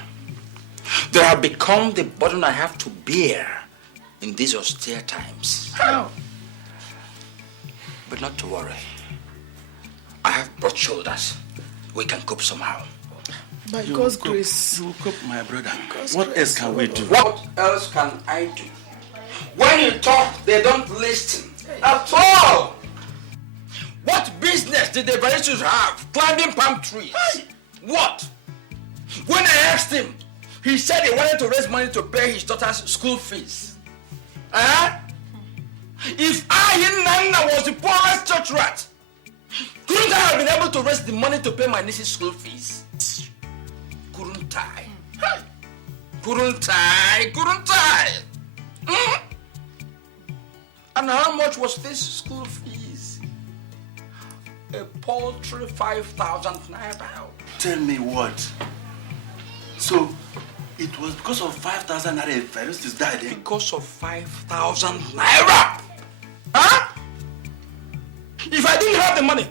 They have become the burden I have to bear in these austere times. How? But not to worry. I have broad shoulders. We can cope somehow. By God's grace. You will cope, my brother. What else can we do? What else can I do? When you talk, they don't listen. At all! What business did the Evaristus have climbing palm trees? What? When I asked him, he said he wanted to raise money to pay his daughter's school fees. If I, Nana, was the poorest church rat, couldn't I have been able to raise the money to pay my niece's school fees? couldn't tie. Couldn't tie. And how much was this school fees? A paltry 5,000 naira. Tell me what? So, it was because of 5,000 naira Evaristus died, eh? Because of 5,000 naira? Huh? If I didn't have the money,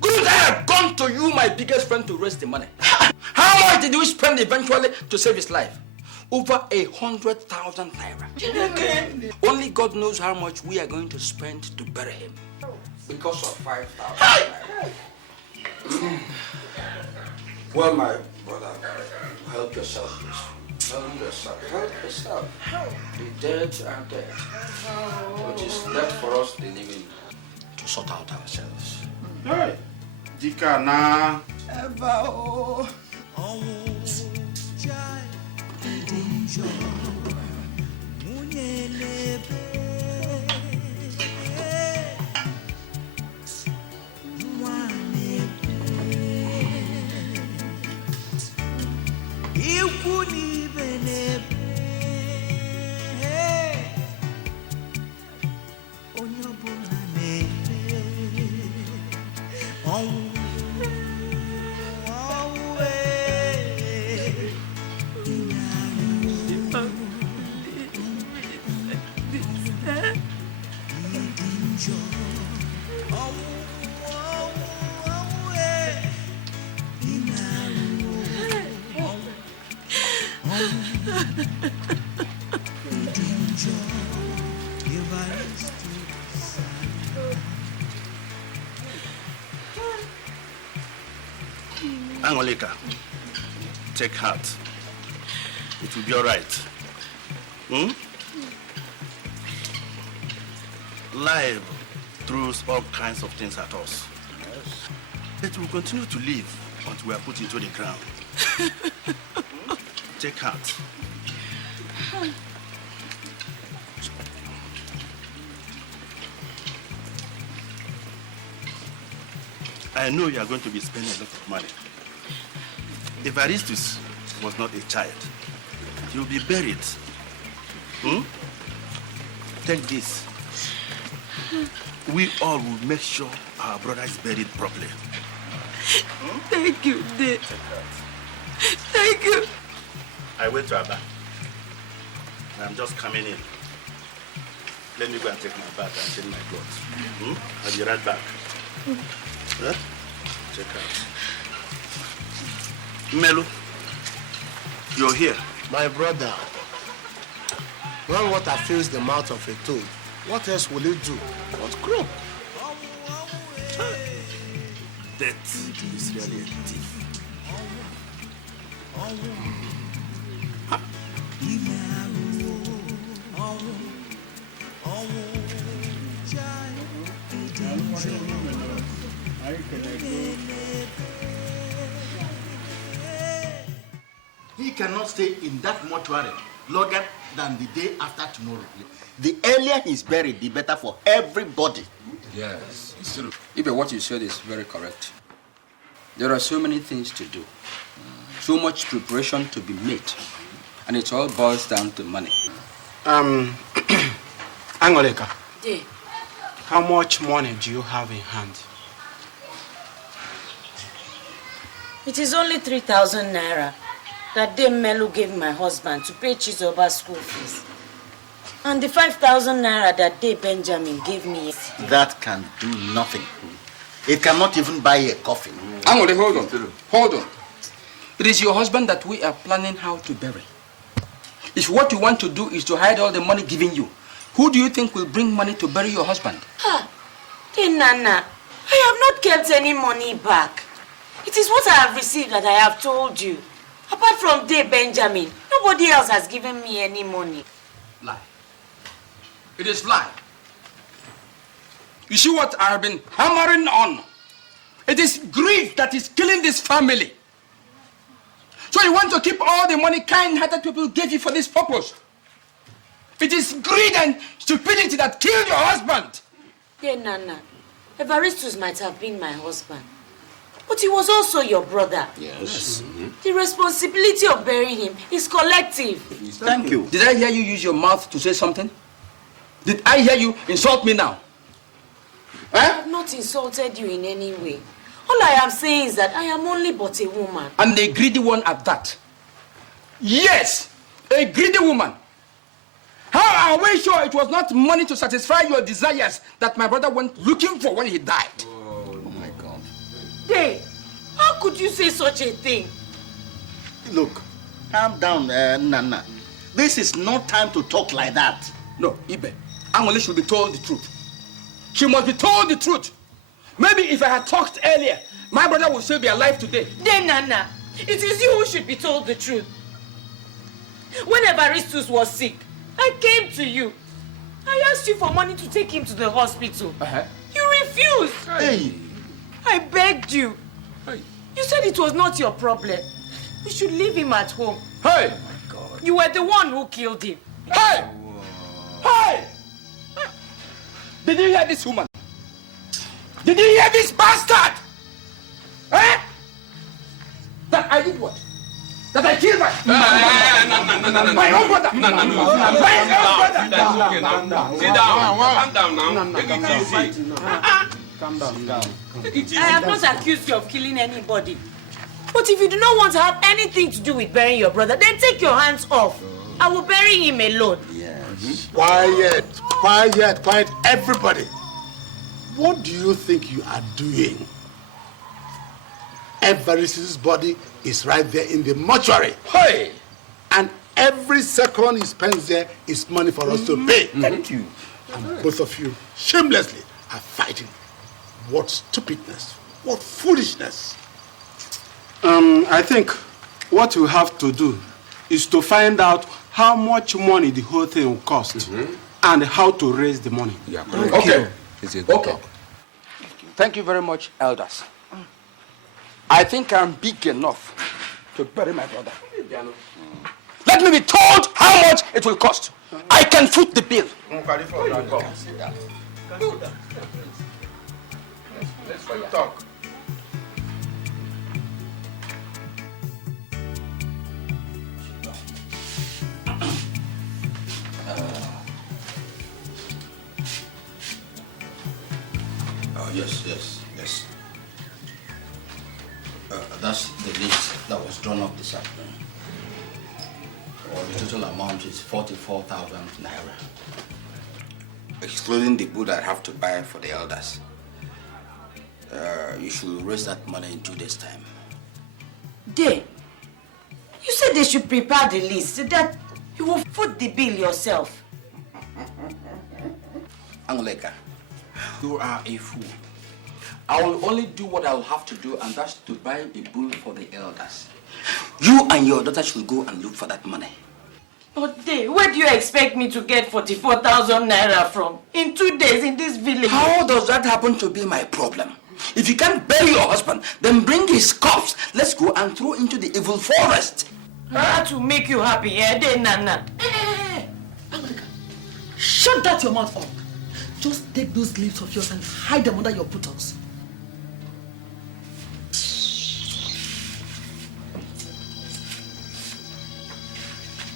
couldn't I have gone to you, my biggest friend, to raise the money? How much did you spend eventually to save his life? Over 100,000 naira. Only God knows how much we are going to spend to bury him. Because of 5,000 naira. Well, my brother, help yourself, please. Help yourself. The dead are dead. What is left for us, the living, to sort out ourselves. Hey, Dika na. Eva oh. Angolika, take heart. It will be all right. Life throws all kinds of things at us. But we'll continue to live until we are put into the ground. Take heart. I know you are going to be spending a lot of money. Evaristus was not a child. He will be buried. Take this. We all will make sure our brother is buried properly. Thank you, Dad. Thank you. I went to Abba. I'm just coming in. Let me go and take my bath and change my clothes. I'll be right back. Huh? Check out. Melu, you're here. My brother, when water fills the mouth of a toad, what else will it do but grow? Death is really a thief. He cannot stay in that mortuary longer than the day after tomorrow. The earlier he's buried, the better for everybody. Yes, it's true. Ibe, what you said is very correct. There are so many things to do, so much preparation to be made, and it all boils down to money. Angolika. Yeah. How much money do you have in hand? It is only 3,000 naira that Dame Melu gave my husband to pay Chizoba's school fees. And the 5,000 naira that Dame Benjamin gave me. That can do nothing. It cannot even buy a coffin. Angole, hold on. It is your husband that we are planning how to bury. If what you want to do is to hide all the money given you, who do you think will bring money to bury your husband? Hey, Nana, I have not kept any money back. It is what I have received that I have told you. Apart from Dave Benjamin, nobody else has given me any money. Lie. It is lie. You see what I have been hammering on? It is greed that is killing this family. So you want to keep all the money kind-hearted people gave you for this purpose. It is greed and stupidity that killed your husband. Yeah, Nana. Evaristus might have been my husband. But he was also your brother. Yes. The responsibility of burying him is collective. Thank you. Did I hear you use your mouth to say something? Did I hear you insult me now? I have not insulted you in any way. All I am saying is that I am only but a woman. And a greedy one at that. Yes, a greedy woman. How are we sure it was not money to satisfy your desires that my brother went looking for when he died? Oh my God. Hey, how could you say such a thing? Look, calm down, Nana. This is not time to talk like that. No, Ibe, Angole should be told the truth. She must be told the truth. Maybe if I had talked earlier, my brother would still be alive today. Then, Nana, it is you who should be told the truth. When Evaristus was sick, I came to you. I asked you for money to take him to the hospital. You refused. Hey. I begged you. Hey. You said it was not your problem. We should leave him at home. Hey! Oh my God. You were the one who killed him. Hey! Hey! Did you hear this woman? Did you hear this bastard? Eh? That I did what? That I killed my own brother. Sit down. Calm down now. Take it easy. Calm down. I have not accused you of killing anybody. But if you do not want to have anything to do with burying your brother, then take your hands off. I will bury him alone. Yes. Quiet, everybody. What do you think you are doing? Evaristus' body is right there in the mortuary. Hey! And every second he spends there is money for us to pay. Thank you. And both of you shamelessly are fighting. What stupidness. What foolishness. I think what we have to do is to find out how much money the whole thing will cost and how to raise the money. Yeah, okay. Okay. Thank you very much, elders. I think I'm big enough to bury my brother. Let me be told how much it will cost. I can foot the bill. Let's talk. Yes. That's the list that was drawn up this afternoon. The total amount is 44,000 naira. Excluding the boot I have to buy for the elders. You should raise that money in 2 days' time. Day, you said they should prepare the list, that you will foot the bill yourself. Angoleka, you are a fool. I will only do what I will have to do, and that's to buy a bull for the elders. You and your daughter should go and look for that money. But Day, where do you expect me to get 44,000 naira from? In 2 days in this village? How does that happen to be my problem? If you can't bury your husband, then bring his corpse. Let's go and throw into the evil forest. That will make you happy, eh, Day, Nana? Hey, Angoleka, shut that your mouth up. Just take those leaves of yours and hide them under your buttocks.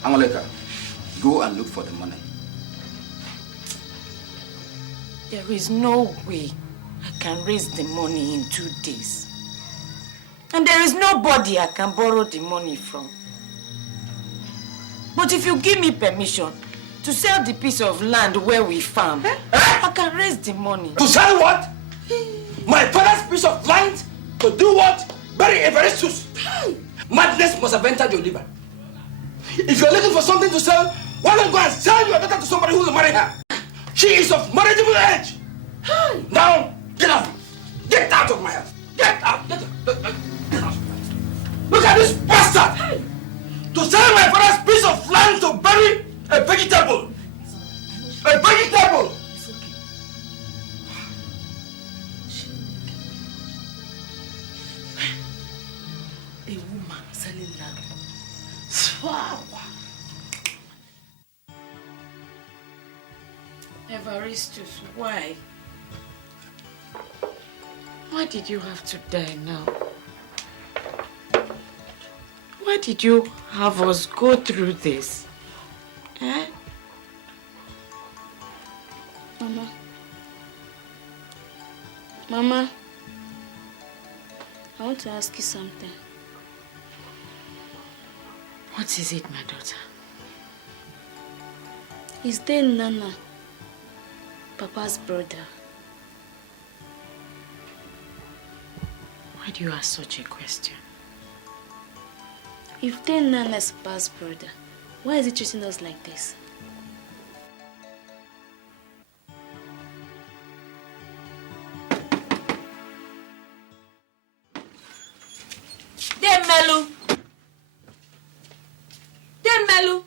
Angoleka, go and look for the money. There is no way I can raise the money in 2 days. And there is nobody I can borrow the money from. But if you give me permission to sell the piece of land where we farm, I can raise the money. To sell what? My father's piece of land? To do what? Bury Evaristus. Madness must have entered your liver. If you're looking for something to sell, why not go and sell your daughter to somebody who will marry her? She is of marriageable age. Now, get out. Get out of my house. Get out. Get out. Look at this bastard. To sell my father's piece of land to bury a vegetable. A vegetable. It's okay. A woman selling land. Evaristus, why? Why did you have to die now? Why did you have us go through this? Eh? Mama, I want to ask you something. What is it, my daughter? Is there Nana, Papa's brother? Why do you ask such a question? If they're Nana's Papa's brother, why is he treating us like this? Melu.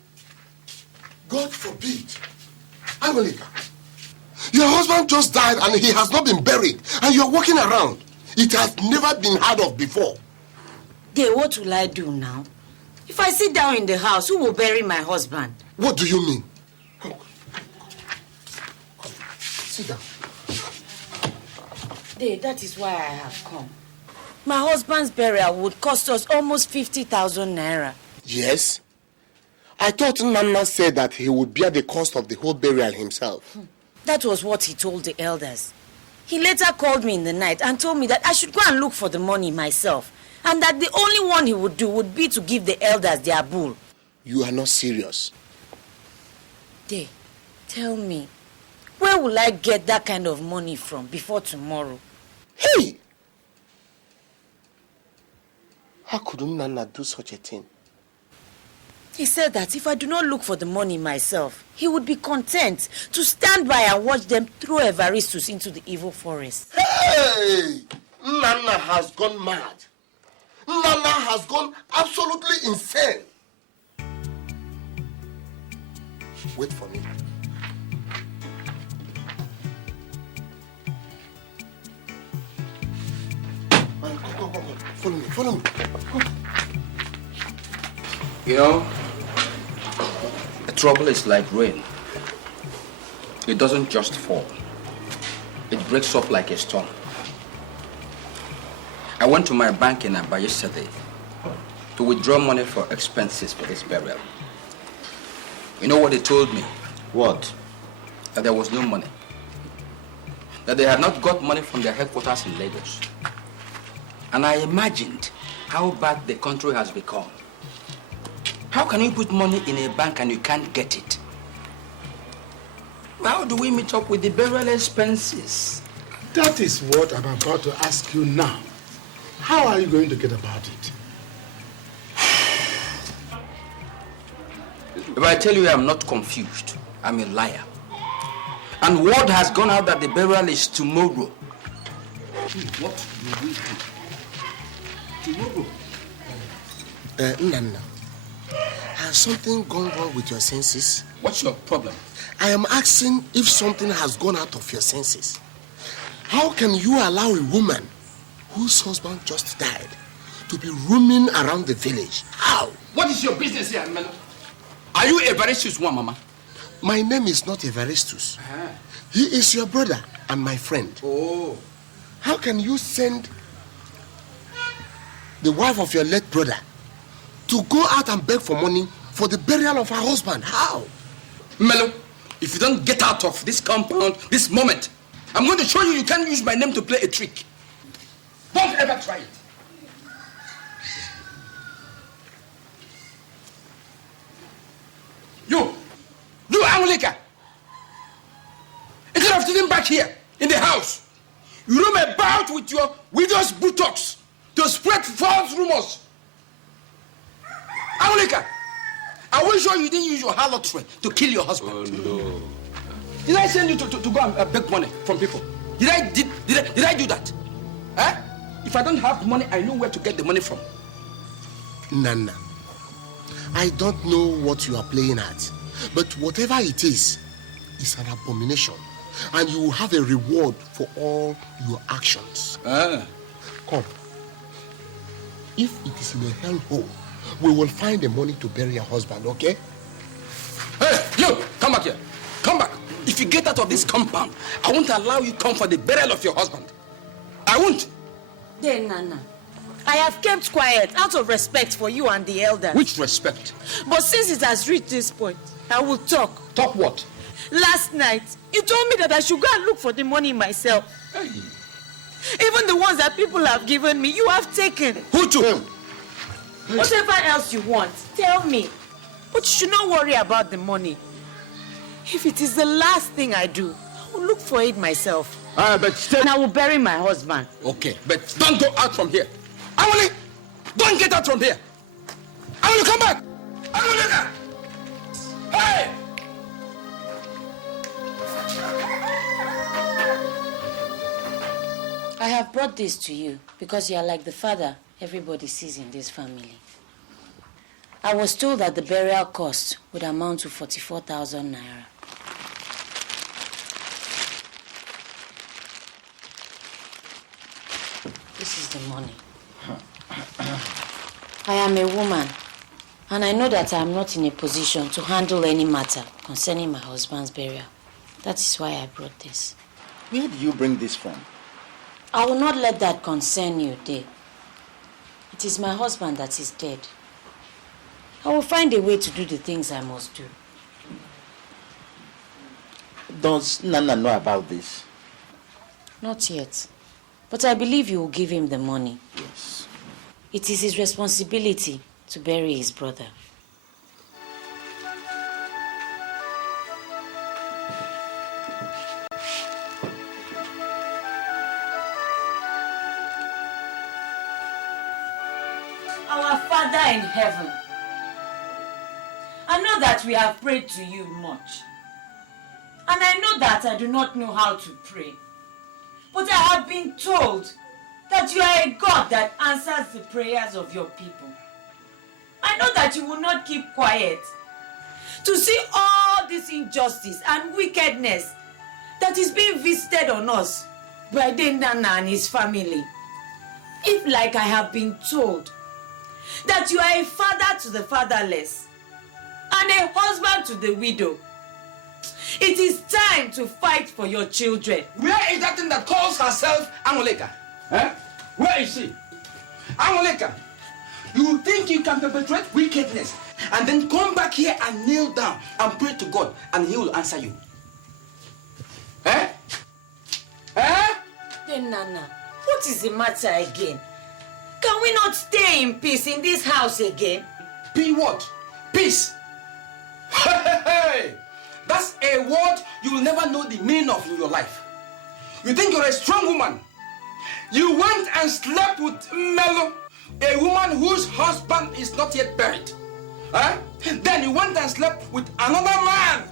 God forbid. Angelica, your husband just died and he has not been buried, and you're walking around. It has never been heard of before. Then what will I do now? If I sit down in the house, who will bury my husband? What do you mean? Sit down. Dey, that is why I have come. My husband's burial would cost us almost 50,000 naira. Yes? I thought Nana said that he would bear the cost of the whole burial himself. That was what he told the elders. He later called me in the night and told me that I should go and look for the money myself, and that the only one he would do would be to give the elders their bull. You are not serious. Dey, tell me, where will I get that kind of money from before tomorrow? Hey! How could Nana do such a thing? He said that if I do not look for the money myself, he would be content to stand by and watch them throw Evaristus into the evil forest. Hey! Nana has gone mad. Nana has gone absolutely insane. Wait for me. Go. Follow me. Go. You know, the trouble is like rain. It doesn't just fall. It breaks up like a storm. I went to my bank in Aba yesterday to withdraw money for expenses for this burial. You know what they told me? What? That there was no money. That they had not got money from their headquarters in Lagos. And I imagined how bad the country has become. How can you put money in a bank and you can't get it? How do we meet up with the burial expenses? That is what I'm about to ask you now. How are you going to get about it? If I tell you I'm not confused, I'm a liar. And word has gone out that the burial is tomorrow. What do we do? Tomorrow? Nana, has something gone wrong with your senses? What's your problem? I am asking if something has gone out of your senses. How can you allow a woman whose husband just died to be roaming around the village? How? What is your business here, Melo? Are you Evaristus one, Mama? My name is not Evaristus. He is your brother and my friend. Oh. How can you send the wife of your late brother to go out and beg for money for the burial of her husband? How? Melo, if you don't get out of this compound this moment, I'm going to show you can't use my name to play a trick. Don't ever try it. You Angelica. Instead of sitting back here in the house, you roam about with your widow's buttocks to spread false rumors. Angelica, I will show you didn't use your harlotry to kill your husband. Oh, no. Did I send you to go and beg money from people? Did I do that? Eh? If I don't have the money, I know where to get the money from. Nana, I don't know what you are playing at, but whatever it is an abomination, and you will have a reward for all your actions. Come. If it is in a hellhole, we will find the money to bury your husband, okay? Hey, you! Come back here. Come back. If you get out of this compound, I won't allow you come for the burial of your husband. I won't. Then, Nana, I have kept quiet out of respect for you and the elders. Which respect? But since it has reached this point, I will talk. Talk what? Last night, you told me that I should go and look for the money myself. Hey. Even the ones that people have given me, you have taken. Who took them? Whatever else you want, tell me. But you should not worry about the money. If it is the last thing I do, I will look for it myself. And I will bury my husband. Okay, but don't go out from here. Amuli, don't get out from here. Amuli, come back. Amuli, hey! I have brought this to you because you are like the father everybody sees in this family. I was told that the burial cost would amount to 44,000 naira. This is the money. I am a woman, and I know that I am not in a position to handle any matter concerning my husband's burial. That is why I brought this. Where do you bring this from? I will not let that concern you, Day. It is my husband that is dead. I will find a way to do the things I must do. Does Nana know about this? Not yet. But I believe you will give him the money. Yes. It is his responsibility to bury his brother. Our Father in heaven, I know that we have prayed to you much. And I know that I do not know how to pray. But I have been told that you are a God that answers the prayers of your people. I know that you will not keep quiet to see all this injustice and wickedness that is being visited on us by Nana and his family. If, like I have been told, that you are a father to the fatherless and a husband to the widow, it is time to fight for your children. Where is that thing that calls herself Amuleka? Eh? Where is she? Amuleka, you think you can perpetrate wickedness and then come back here and kneel down and pray to God and he will answer you? Eh? Eh? Then Nana, what is the matter again? Can we not stay in peace in this house again? Be what? Peace? Hey! That's a word you will never know the meaning of in your life. You think you're a strong woman. You went and slept with Melo, a woman whose husband is not yet buried. Huh? Then you went and slept with another man.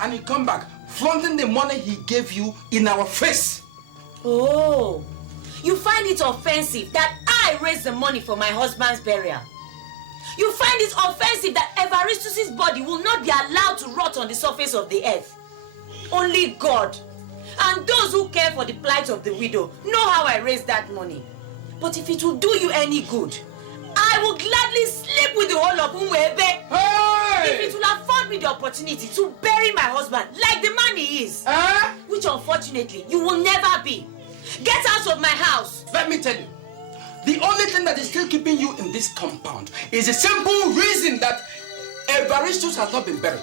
And you come back flaunting the money he gave you in our face. Oh, you find it offensive that I raised the money for my husband's burial. You find it offensive that Evaristus' body will not be allowed to rot on the surface of the earth. Only God and those who care for the plight of the widow know how I raised that money. But if it will do you any good, I will gladly sleep with the whole of Umwebe. Hey! If it will afford me the opportunity to bury my husband like the man he is, which unfortunately you will never be. Get out of my house. Let me tell you. The only thing that is still keeping you in this compound is a simple reason that Evaristus has not been buried.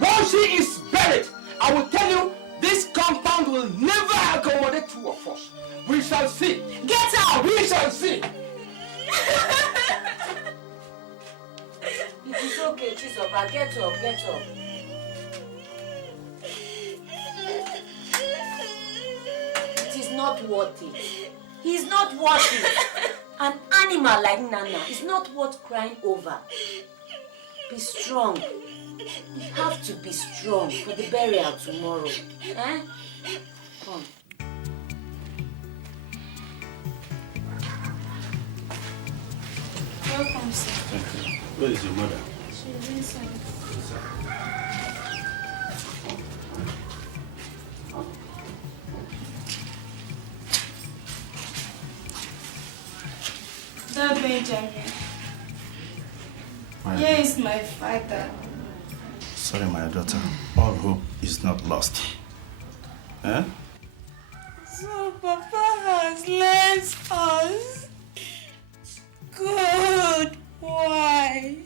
Once he is buried, I will tell you, this compound will never accommodate two of us. We shall see. Get out! We shall see. It is okay, Chisoba. Get up, get up. It is not worth it. He is not worth it. An animal like Nana is not worth crying over. Be strong. You have to be strong for the burial tomorrow. Eh? Come. Welcome, sir. Where is your mother? She's inside. Dad Benjamin. Here is my father. Sorry, my daughter. All hope is not lost. Eh? So Papa has left us. Good. Why?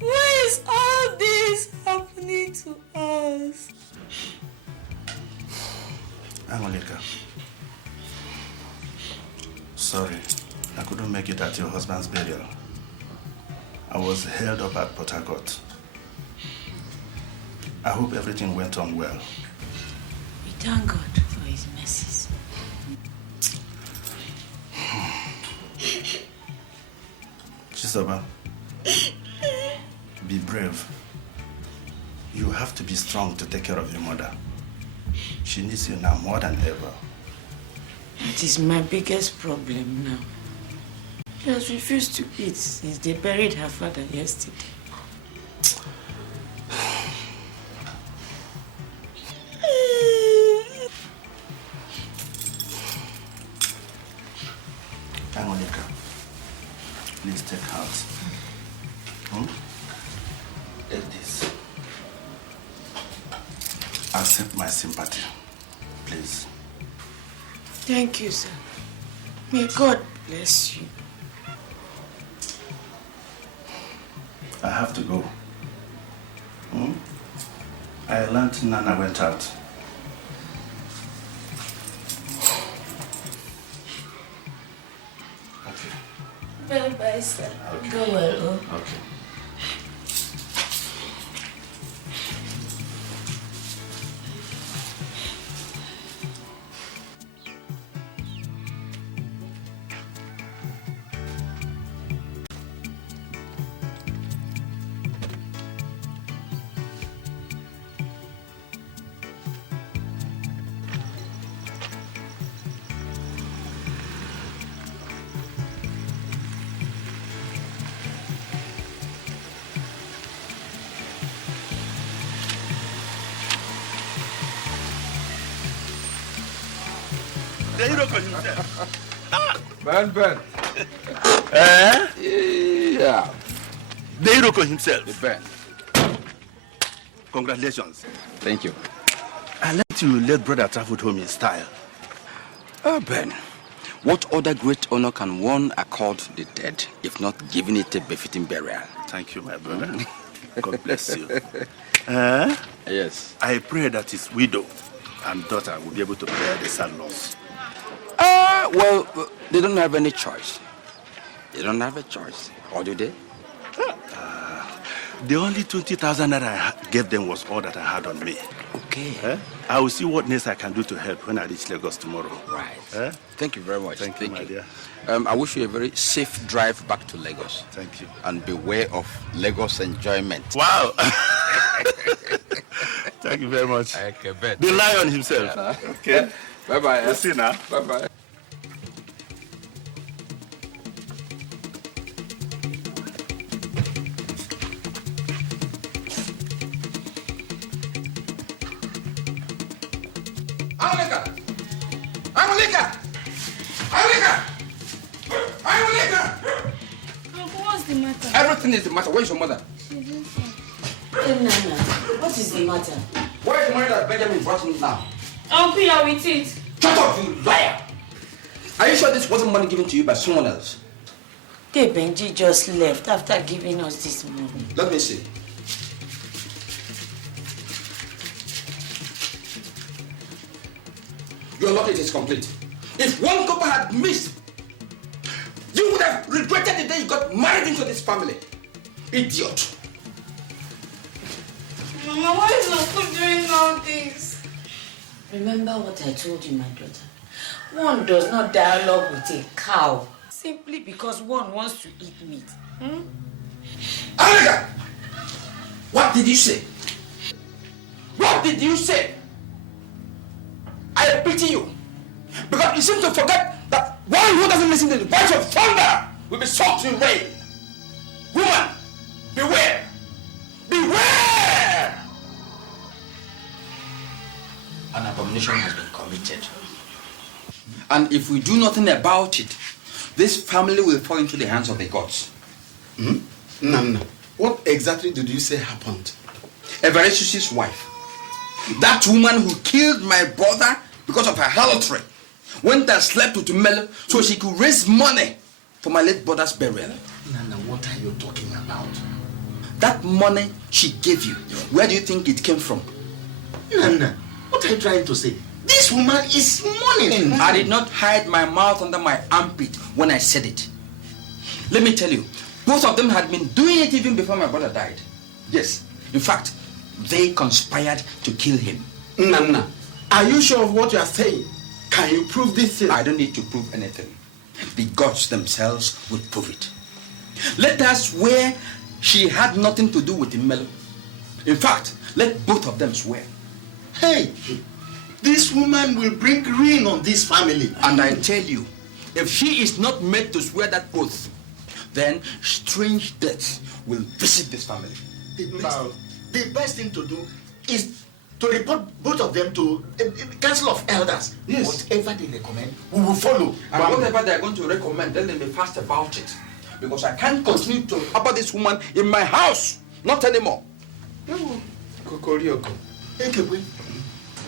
Why is all this happening to us? Angolika, sorry, I couldn't make it at your husband's burial. I was held up at Port Harcourt. I hope everything went on well. We thank God for his mercies. Chisoba, be brave. You have to be strong to take care of your mother. She needs you now more than ever. It is my biggest problem now. She has refused to eat since they buried her father yesterday. Angolika, please take heart. Take this. Accept my sympathy, please. Thank you, sir. May God bless you. I have to go. I learned Nana went out. Okay. Bye-bye, sir. Okay. Go well. Okay. The hero himself. Ben. Yeah. The hero himself. Ben. Congratulations. Thank you. I let you let brother travel home in style. Ben, what other great honor can one accord the dead if not giving it a befitting burial? Thank you, my brother. God bless you. Yes. I pray that his widow and daughter will be able to bear the sad loss. Well, they don't have any choice. They don't have a choice. Or do they? The only 20,000 that I gave them was all that I had on me. Okay. I will see what next I can do to help when I reach Lagos tomorrow. Right. Thank you very much. Thank you, my dear. I wish you a very safe drive back to Lagos. Thank you. And beware of Lagos enjoyment. Wow. Thank you very much. Okay, bet. The lion himself. Yeah. Okay. Bye-bye. We'll see now. Bye-bye. What's the matter? Everything is the matter. Where's your mother? Nana, what is the matter? Where is the money that Benjamin brought in now? Uncle, you're with it. Shut up, you liar! Are you sure this wasn't money given to you by someone else? Hey, Benji just left after giving us this money. Let me see. Your luggage is complete. If one couple had missed, you would have regretted the day you got married into this family. Idiot. Mama, why is Uncle doing all this? Remember what I told you, my daughter. One does not dialogue with a cow simply because one wants to eat meat. Alega! What did you say? What did you say? I pity you. Because you seem to forget that one who doesn't listen to the voice of thunder will be soaked in rain. Woman, beware! Beware! An abomination has been committed. And if we do nothing about it, this family will fall into the hands of the gods. Nana, what exactly did you say happened? Everestus' wife. That woman who killed my brother because of her harlotry, went and slept with Melo so she could raise money for my late brother's burial. Nana, what are you talking about? That money she gave you, where do you think it came from? Nana, what are you trying to say? This woman is money. I did not hide my mouth under my armpit when I said it. Let me tell you, both of them had been doing it even before my brother died. Yes, in fact, they conspired to kill him. Nana, are you sure of what you are saying? Can you prove this thing? I don't need to prove anything. The gods themselves would prove it. Let us swear she had nothing to do with Melo. In fact, let both of them swear. Hey, this woman will bring ruin on this family. And I tell you, if she is not made to swear that oath, then strange deaths will visit this family. The best thing to do is to report both of them to the Council of Elders. Yes. Whatever they recommend, we will follow. And whatever they are going to recommend, let them be fast about it. Because I can't continue to harbor this woman in my house. Not anymore. Kokorioko. Ekebe,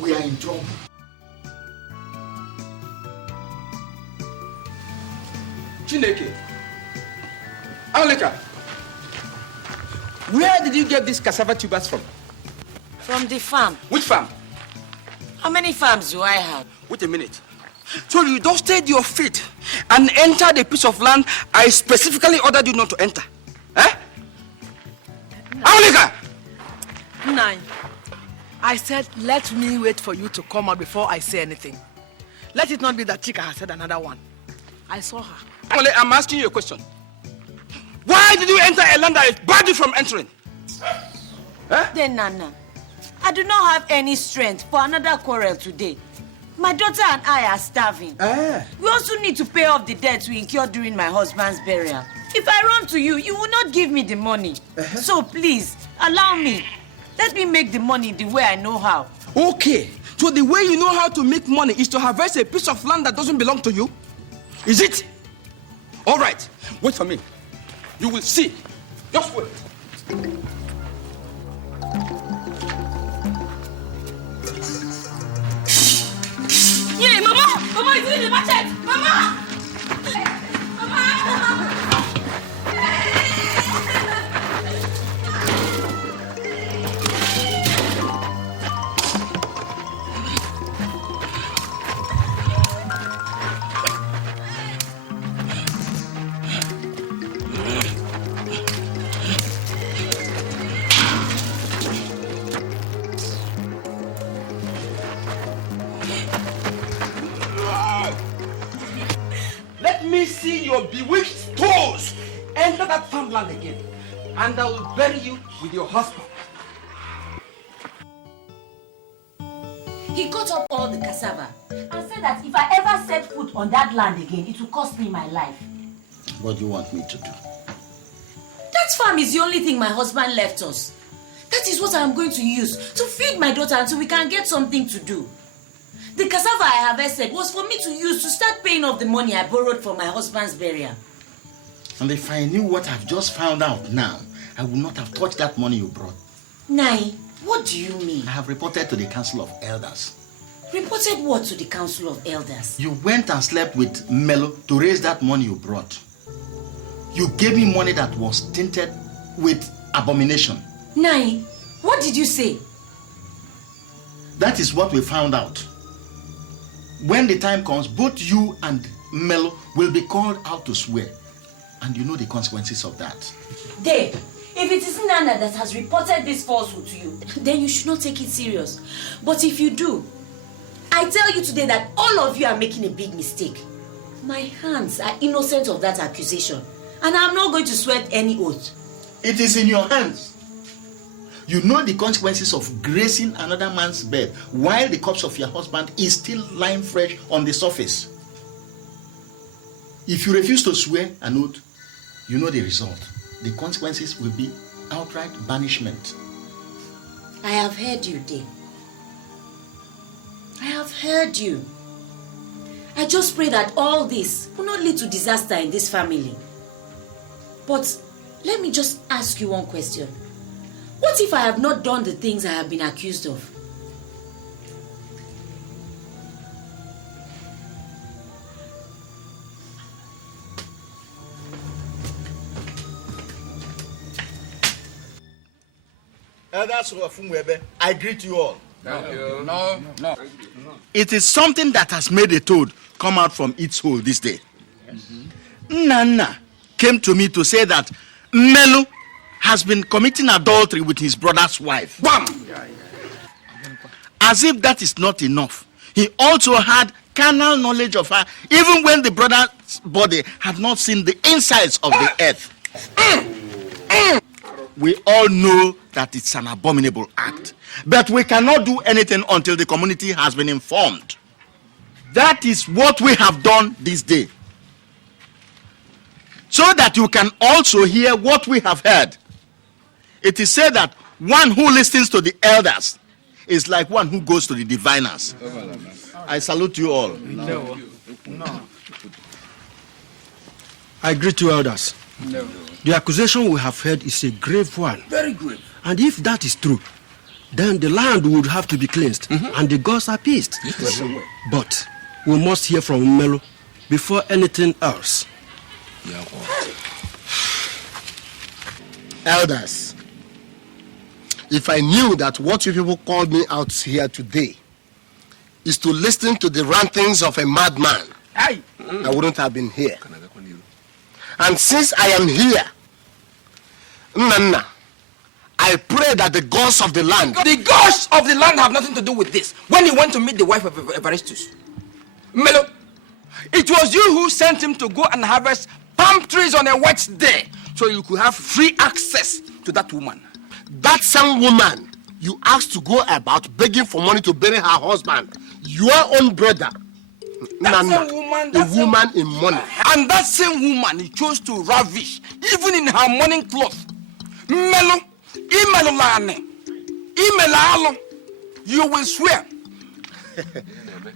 we are in trouble. Chineke. Aleka. Where did you get these cassava tubers from? From the farm. Which farm? How many farms do I have? Wait a minute. So you dusted your feet and entered a piece of land I specifically ordered you not to enter. Eh? Aleka! Nine. I said, let me wait for you to come out before I say anything. Let it not be that Chika has said another one. I saw her. I'm asking you a question. Why did you enter a land that is barred you from entering? Then, Nana, I do not have any strength for another quarrel today. My daughter and I are starving. We also need to pay off the debts we incurred during my husband's burial. If I run to you, you will not give me the money. So please, allow me. Let me make the money the way I know how. Okay. So the way you know how to make money is to harvest a piece of land that doesn't belong to you? Is it? All right. Wait for me. You will see. Just wait. Yeah, Mama! Mama is in the machete! Mama! Mama! Let me see your bewitched toes enter that farmland again, and I will bury you with your husband. He cut up all the cassava and said that if I ever set foot on that land again, it will cost me my life. What do you want me to do? That farm is the only thing my husband left us. That is what I am going to use to feed my daughter until we can get something to do. The cassava I harvested was for me to use to start paying off the money I borrowed for my husband's burial. And if I knew what I've just found out now, I would not have touched that money you brought. Nai, what do you mean? I have reported to the Council of Elders. Reported what to the Council of Elders? You went and slept with Melo to raise that money you brought. You gave me money that was tainted with abomination. Nai, what did you say? That is what we found out. When the time comes, both you and Melo will be called out to swear. And you know the consequences of that. Dave, if it is Nana that has reported this falsehood to you, then you should not take it serious. But if you do, I tell you today that all of you are making a big mistake. My hands are innocent of that accusation. And I'm not going to swear any oath. It is in your hands. You know the consequences of gracing another man's bed while the corpse of your husband is still lying fresh on the surface. If you refuse to swear an oath, you know the result. The consequences will be outright banishment. I have heard you, Dave. I have heard you. I just pray that all this will not lead to disaster in this family. But let me just ask you one question. What if I have not done the things I have been accused of? Elders of Umwebe, I greet you all. No. It is something that has made a toad come out from its hole this day. Nana came to me to say that Melu has been committing adultery with his brother's wife. Bam! As if that is not enough, he also had carnal knowledge of her, even when the brother's body had not seen the insides of the earth. We all know that it's an abominable act, but we cannot do anything until the community has been informed. That is what we have done this day, so that you can also hear what we have heard. It is said that one who listens to the elders is like one who goes to the diviners. I salute you all. No. I greet you, elders. No. The accusation we have heard is a grave one. Very grave. And if that is true, then the land would have to be cleansed and the gods appeased. Yes. But we must hear from Melo before anything else. Elders, if I knew that what you people called me out here today is to listen to the rantings of a madman, I wouldn't have been here. And since I am here, Nana, I pray that the gods of the land... The gods of the land have nothing to do with this. When he went to meet the wife of Evaristus, Melo, it was you who sent him to go and harvest palm trees on a wet day so you could have free access to that woman. That same woman you asked to go about begging for money to bury her husband, your own brother, Nana, a woman in money. And that same woman he chose to ravish, even in her morning cloth. Melo, you will swear.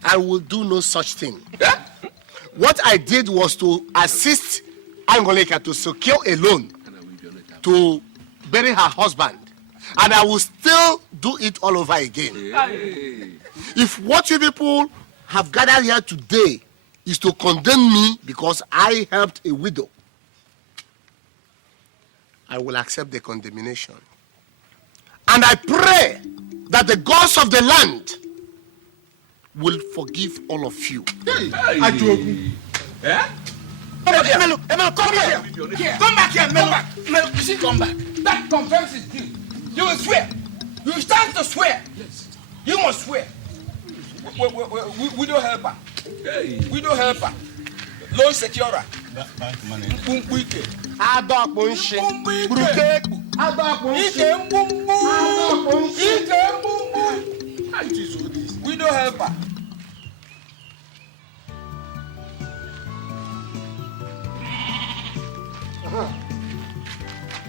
I will do no such thing. What I did was to assist Angoleka to secure a loan to bury her husband. And I will still do it all over again. If what you people have gathered here today is to condemn me because I helped a widow, I will accept the condemnation. And I pray that the gods of the land will forgive all of you. Melo, come here. Come back here, Melo. Melo, you see, come back. That confirms his guilt. You will swear. You stand to swear. Yes. You must swear. We don't help her. We don't help her. Loan securer. Mpuike. Adokpunshi. Bruke. Adokpunshi. We don't help her.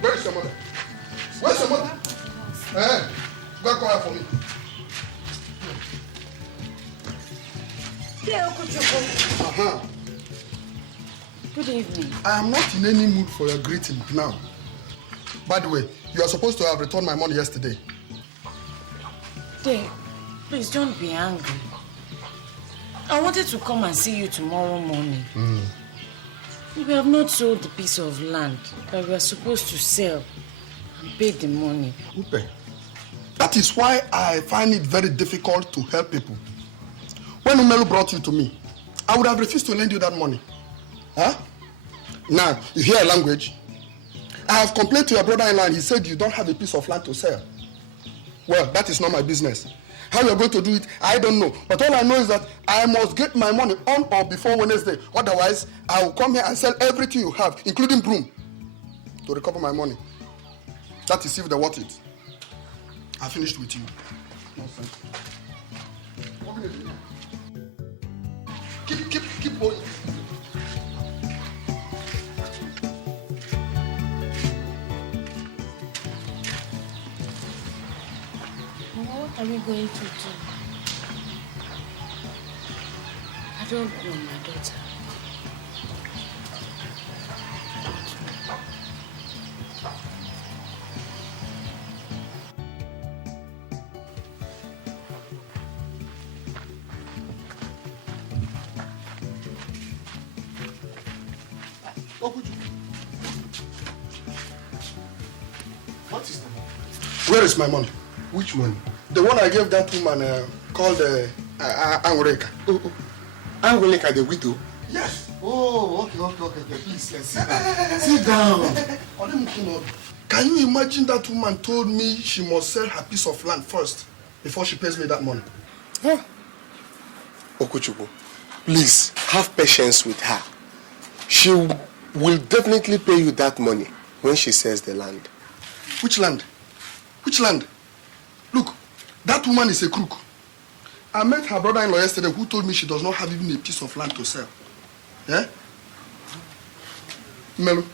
Where is your mother? Where's your mother? Go and call her for me. Good evening. I am not in any mood for your greeting now. By the way, you are supposed to have returned my money yesterday. Dave, please don't be angry. I wanted to come and see you tomorrow morning. We have not sold the piece of land that we are supposed to sell and pay the money. Upe, that is why I find it very difficult to help people. When Umelu brought you to me, I would have refused to lend you that money. Huh? Now, you hear a language? I have complained to your brother-in-law and he said you don't have a piece of land to sell. Well, that is not my business. How you're going to do it, I don't know. But all I know is that I must get my money on or before Wednesday. Otherwise, I will come here and sell everything you have, including broom, to recover my money. That is if they want it. I finished with you. Nonsense. Keep going. What are we going to do? I don't know, my daughter. What is the matter? Where is my money? Which money? The one I gave that woman called Angureka. Angureka the widow? Yes. Oh, okay. Please, sit down. Sit down. Can you imagine that woman told me she must sell her piece of land first before she pays me that money? Huh? Okuchukwu, please have patience with her. She will definitely pay you that money when she sells the land. Which land? Which land? Look, that woman is a crook. I met her brother-in-law yesterday who told me she does not have even a piece of land to sell. Yeah? Melu,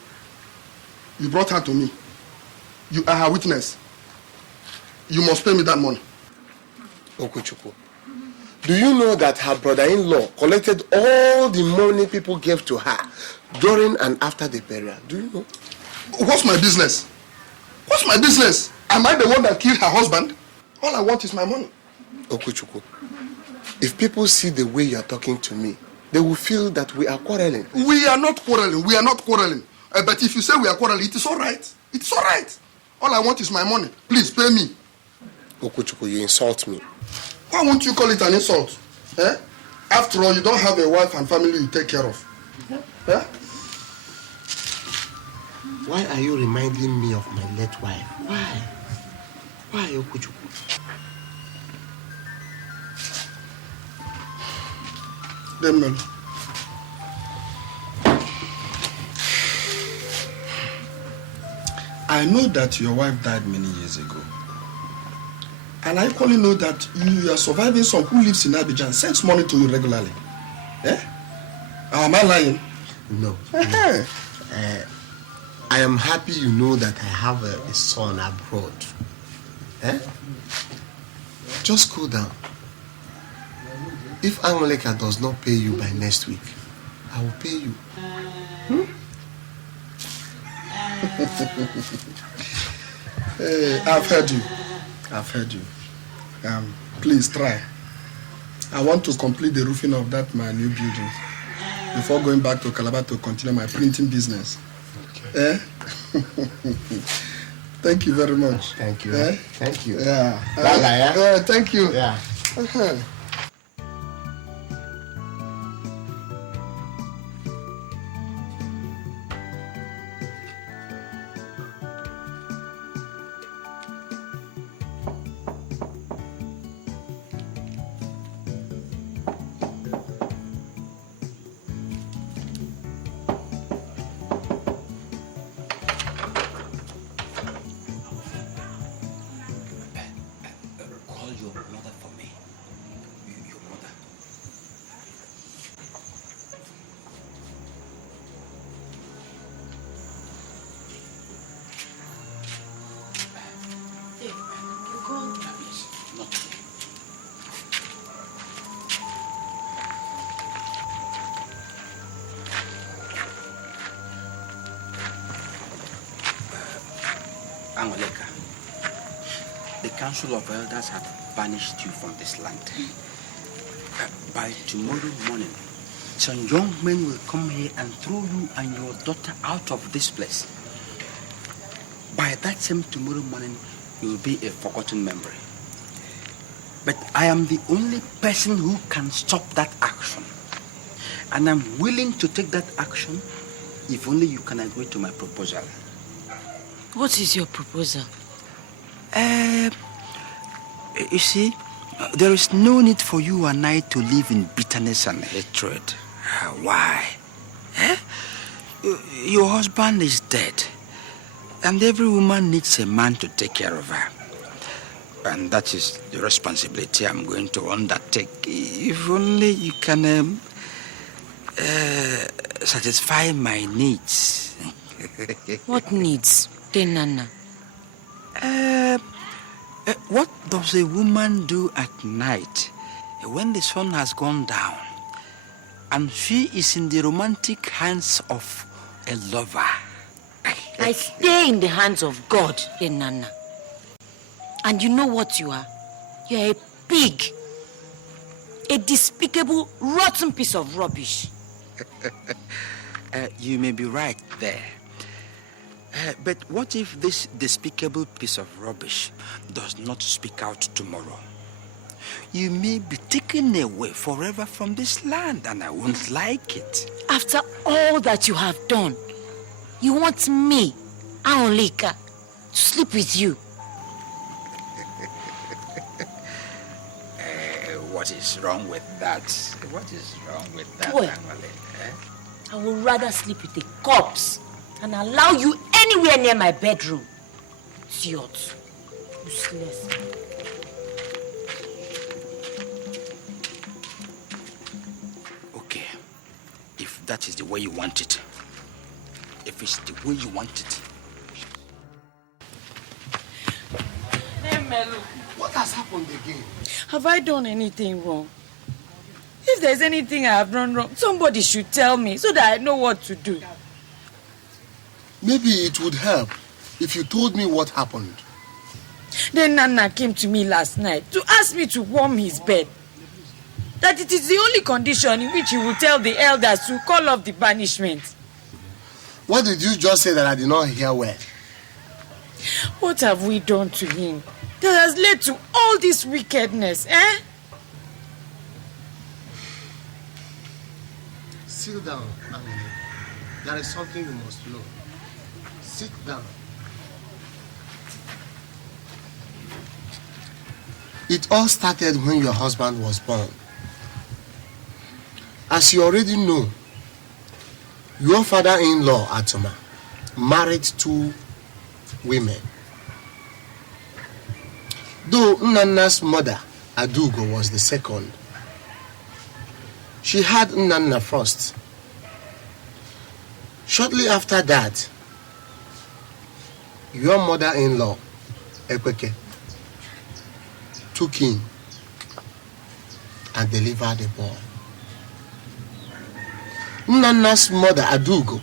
you brought her to me. You are her witness. You must pay me that money. Okuchukwu, do you know that her brother-in-law collected all the money people gave to her during and after the burial? Do you know? What's my business? What's my business? Am I the one that killed her husband? All I want is my money. Okuchukwu, if people see the way you are talking to me, they will feel that we are quarreling. We are not quarreling. We are not quarreling. But if you say we are quarreling, it is all right. It is all right. All I want is my money. Please pay me. Okuchukwu, you insult me. Why won't you call it an insult? Eh? After all, you don't have a wife and family you take care of. Eh? Why are you reminding me of my late wife? Why? Why, Okuchukwu? Then, I know that your wife died many years ago. And I equally know that you are surviving son who lives in Abidjan, sends money to you regularly. Eh? Am I lying? No. I am happy you know that I have a son abroad. Eh? Just cool down. If Angoleka does not pay you by next week, I will pay you. Hey, I've heard you. I've heard you. Please try. I want to complete the roofing of that my new building before going back to Calabar to continue my printing business. Okay. Eh? Thank you very much. Thank you. Eh? Thank you. Yeah. Bye-bye. Thank you. Yeah. Angoleka, the Council of Elders have banished you from this land. By tomorrow morning, some young men will come here and throw you and your daughter out of this place. By that same tomorrow morning, you will be a forgotten memory. But I am the only person who can stop that action. And I'm willing to take that action if only you can agree to my proposal. What is your proposal? You see, there is no need for you and I to live in bitterness and hatred. Why? Your husband is dead, and every woman needs a man to take care of her. And that is the responsibility I'm going to undertake. If only you can satisfy my needs. What needs, Tenana? What does a woman do at night when the sun has gone down and she is in the romantic hands of a lover? I stay in the hands of God, Tenana. And you know what you are? You are a pig. A despicable, rotten piece of rubbish. You may be right there. But what if this despicable piece of rubbish does not speak out tomorrow? You may be taken away forever from this land, and I won't like it. After all that you have done, you want me, Aolika, to sleep with you? What is wrong with that? What is wrong with that, Well, I would rather sleep with a corpse and allow you anywhere near my bedroom. Idiot. Useless. Okay. If that is the way you want it. If it's the way you want it. Hey, Melu. What has happened again? Have I done anything wrong? If there's anything I have done wrong, somebody should tell me so that I know what to do. Maybe it would help if you told me what happened. Then Nana came to me last night to ask me to warm his bed. That it is the only condition in which he will tell the elders to call off the banishment. What did you just say that I did not hear well? What have we done to him that has led to all this wickedness, eh? Sit down, Annie. There is something you must know. Sit down. It all started when your husband was born. As you already know, your father-in-law, Atoma, married 2 women. Though Nnanna's mother, Adugo, was the second, she had Nnanna first. Shortly after that, your mother-in-law, Ekweke, took in and delivered a boy. Nnanna's mother, Adugo,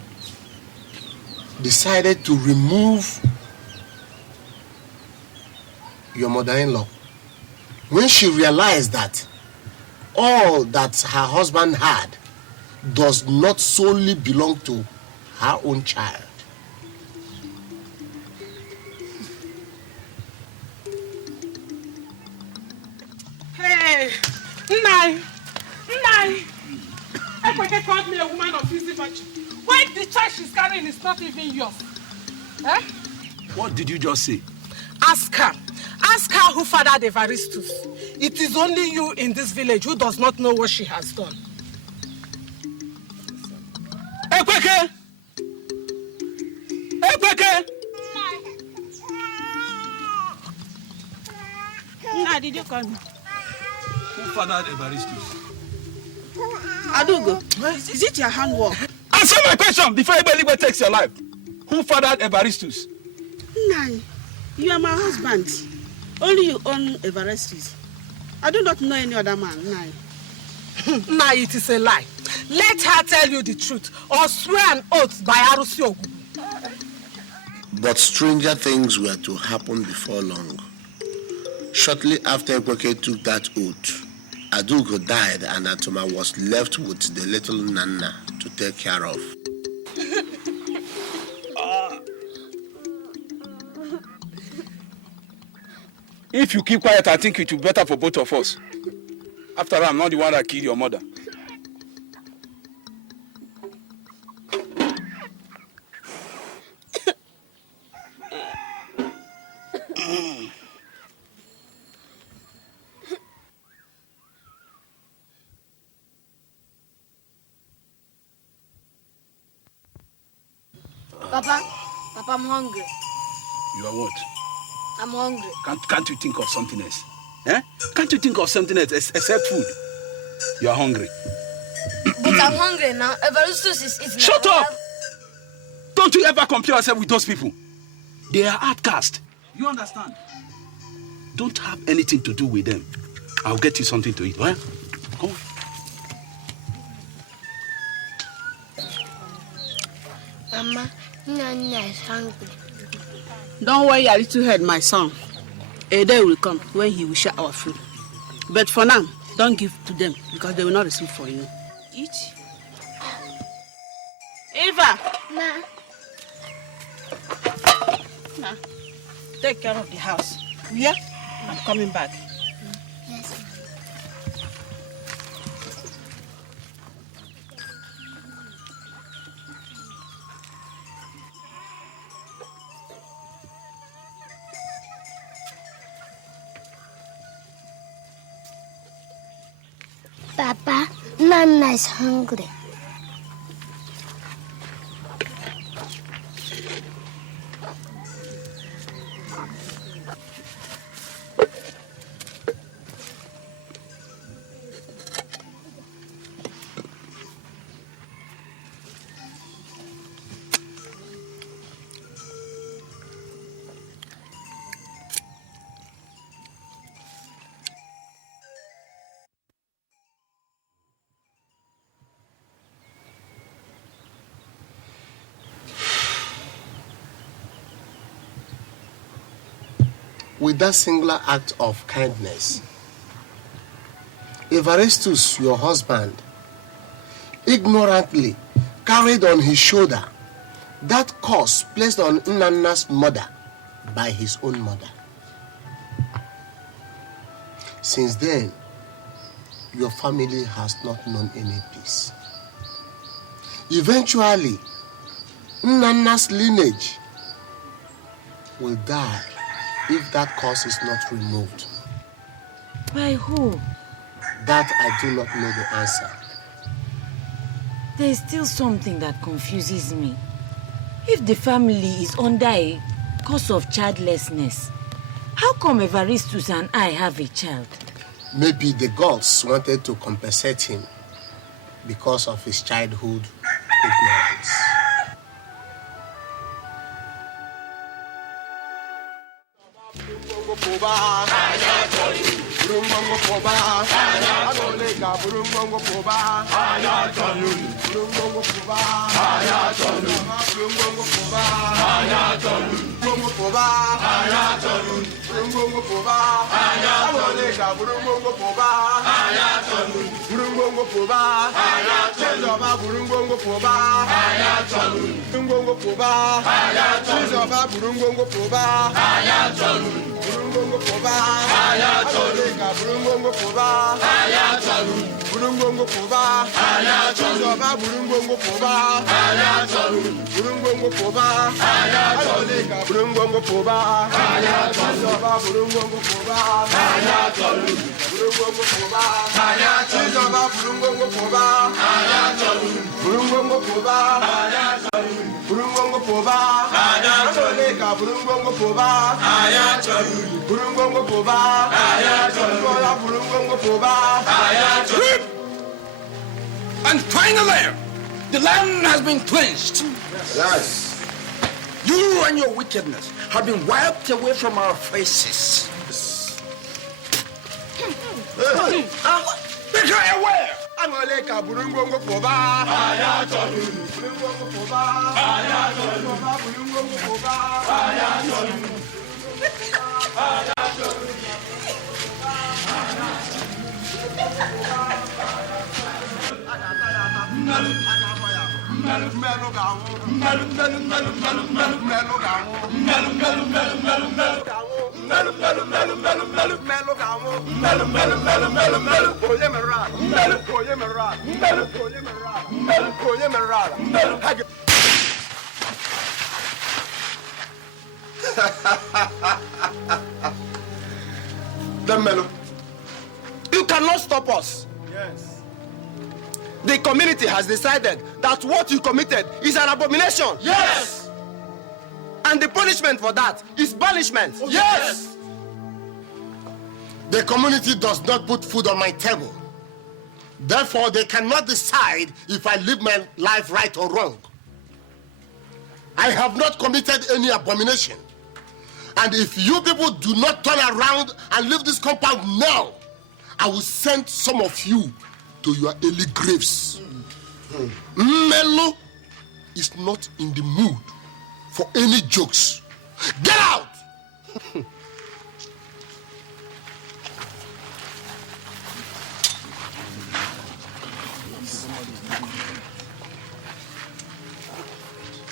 decided to remove your mother-in-law when she realized that all that her husband had does not solely belong to her own child. Hey, Nai, Ekweke called me a woman of easy virtue. Why the child she's carrying is not even yours? Eh? What did you just say? Ask her. Ask her who fathered Evaristus. It is only you in this village who does not know what she has done. Ekweke! Ekweke! Nna, did you call me? Who fathered Evaristus? Adugo, is it your handwork? Answer my question before anybody takes your life. Who fathered Evaristus? Nai, you are my husband. Only you own Evaristus. I do not know any other man, Nai. Nah, it is a lie. Let her tell you the truth or swear an oath by Arusi Ogugu. But stranger things were to happen before long. Shortly after Ekweke took that oath, Adugo died and Atoma was left with the little Nana to take care of. If you keep quiet, I think it will be better for both of us. After all, I'm not the one that killed your mother. Papa, I'm hungry. You are what? I'm hungry. Can't you think of something else? Eh? Can't you think of something else except food? You are hungry. But I'm hungry now. Evaristus is eating. Shut up! Don't you ever compare yourself with those people. They are outcasts. You understand? Don't have anything to do with them. I'll get you something to eat. Well, come on. Mama, Nana is hungry. Don't worry your little head, my son. A day will come when he will share our food. But for now, don't give to them because they will not receive for you. Eat. Eva! Ma. Nah, take care of the house. Yeah? I'm coming back. Yes, Papa, Nana is hungry. With that singular act of kindness, Evaristus, your husband, ignorantly carried on his shoulder that curse placed on Nana's mother by his own mother. Since then, your family has not known any peace. Eventually, Nana's lineage will die if that curse is not removed. By who? That I do not know the answer. There is still something that confuses me. If the family is under a cause of childlessness, how come Evaristus and I have a child? Maybe the gods wanted to compensate him because of his childhood ignorance. And finally, the land has been cleansed. Yes. You and your wickedness have been wiped away from our faces. Make her aware. Melo, you cannot stop us. Yes. The community has decided that what you committed is an abomination. Yes. And the punishment for that is banishment. Yes. The community does not put food on my table. Therefore, they cannot decide if I live my life right or wrong. I have not committed any abomination. And if you people do not turn around and leave this compound now, I will send some of you to your early graves. Melo is not in the mood for any jokes. Get out!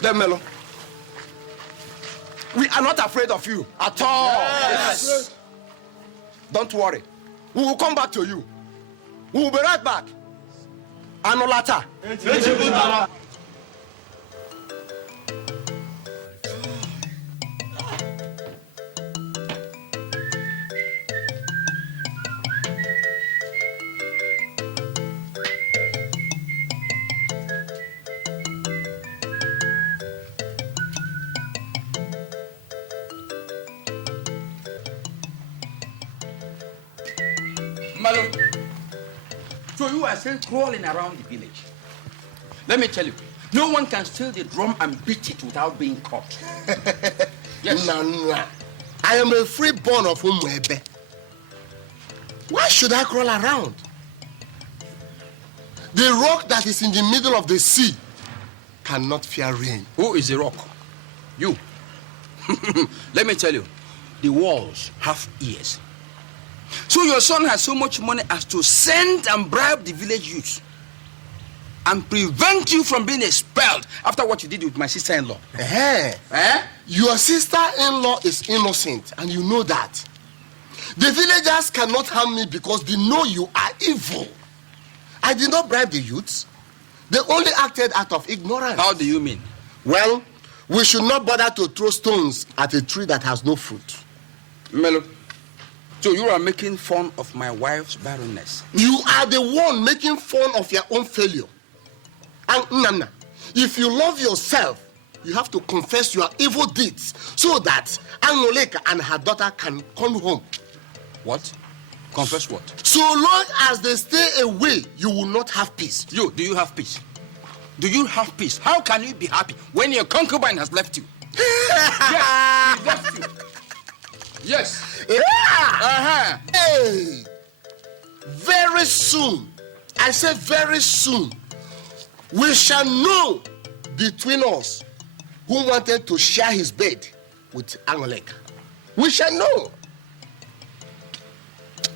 Then Melo, we are not afraid of you at all. Yes. Don't worry. We will come back to you. We will be right back. Anolata. Malo, so you are still crawling around the village. Let me tell you, no one can steal the drum and beat it without being caught. Yes. Nana, I am a freeborn of Umwebe. Why should I crawl around? The rock that is in the middle of the sea cannot fear rain. Who is the rock? You. Let me tell you, the walls have ears. So your son has so much money as to send and bribe the village youth and prevent you from being expelled after what you did with my sister-in-law. Your sister-in-law is innocent, and you know that. The villagers cannot harm me because they know you are evil. I did not bribe the youths. They only acted out of ignorance. How do you mean? Well, we should not bother to throw stones at a tree that has no fruit. Melo, so you are making fun of my wife's barrenness. You are the one making fun of your own failure. And Nana, if you love yourself, you have to confess your evil deeds so that Angoleka and her daughter can come home. What? Confess what? So long as they stay away, you will not have peace. Do you have peace? Do you have peace? How can you be happy when your concubine has left you? Yes, he left you. Yes. Yeah. Hey. Very soon, I say very soon, we shall know between us who wanted to share his bed with Angoleka. We shall know.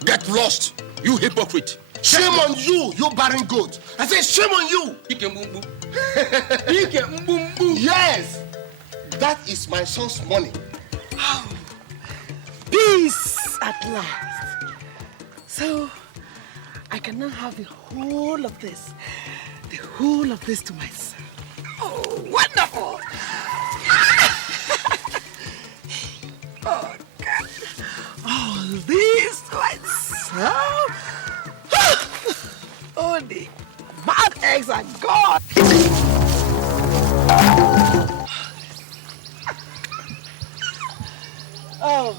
Get lost, you hypocrite. Shame on you, you barren goat. I say shame on you. Yes, that is my son's money. Peace at last. So I can now have the whole of this to myself. Oh, wonderful. Oh, God. All this to myself. Oh, the bad eggs are gone. Oh.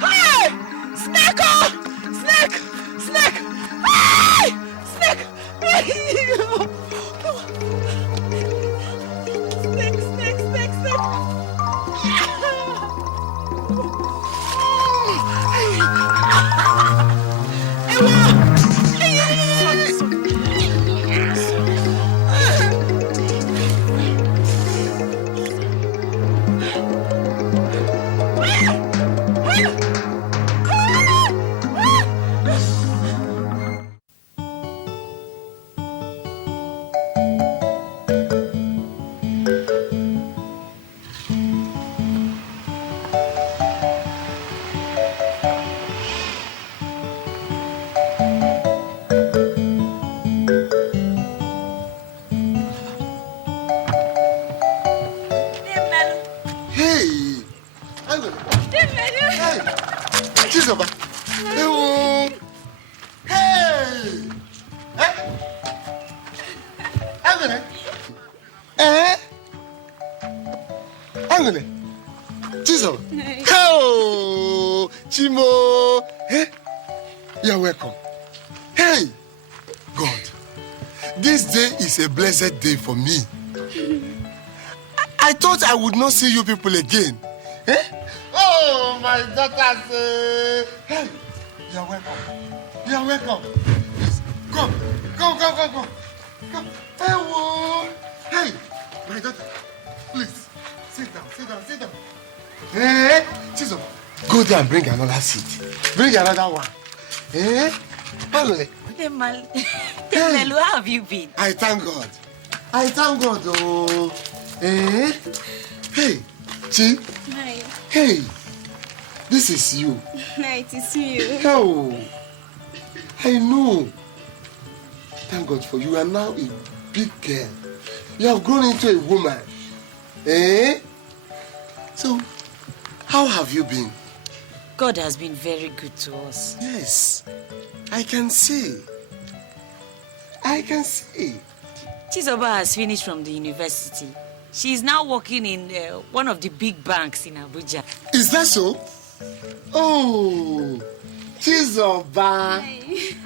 Hey! Snake! Snake! Snake! Hey! Snake! Snake, snake, snake, snake! Oh, Chimo. Hey, you're welcome. Hey, God, this day is a blessed day for me. I thought I would not see you people again. Eh? Oh, my daughter. Hey, you're welcome. You're welcome. Yes. Come. Come. Hey, my daughter. Please, sit down. Eh? Go there and bring another seat. Bring another one. Eh? Melu, how have you been? I thank God. I thank God, oh. Eh? Hey, Chi. Hi. Hey, this is you. Hi, it is you. Oh, I know. Thank God for you. You are now a big girl. You have grown into a woman. Eh? So, how have you been? God has been very good to us. Yes, I can see. I can see. Chizoba has finished from the university. She is now working in one of the big banks in Abuja. Is that so? Oh, Chizoba.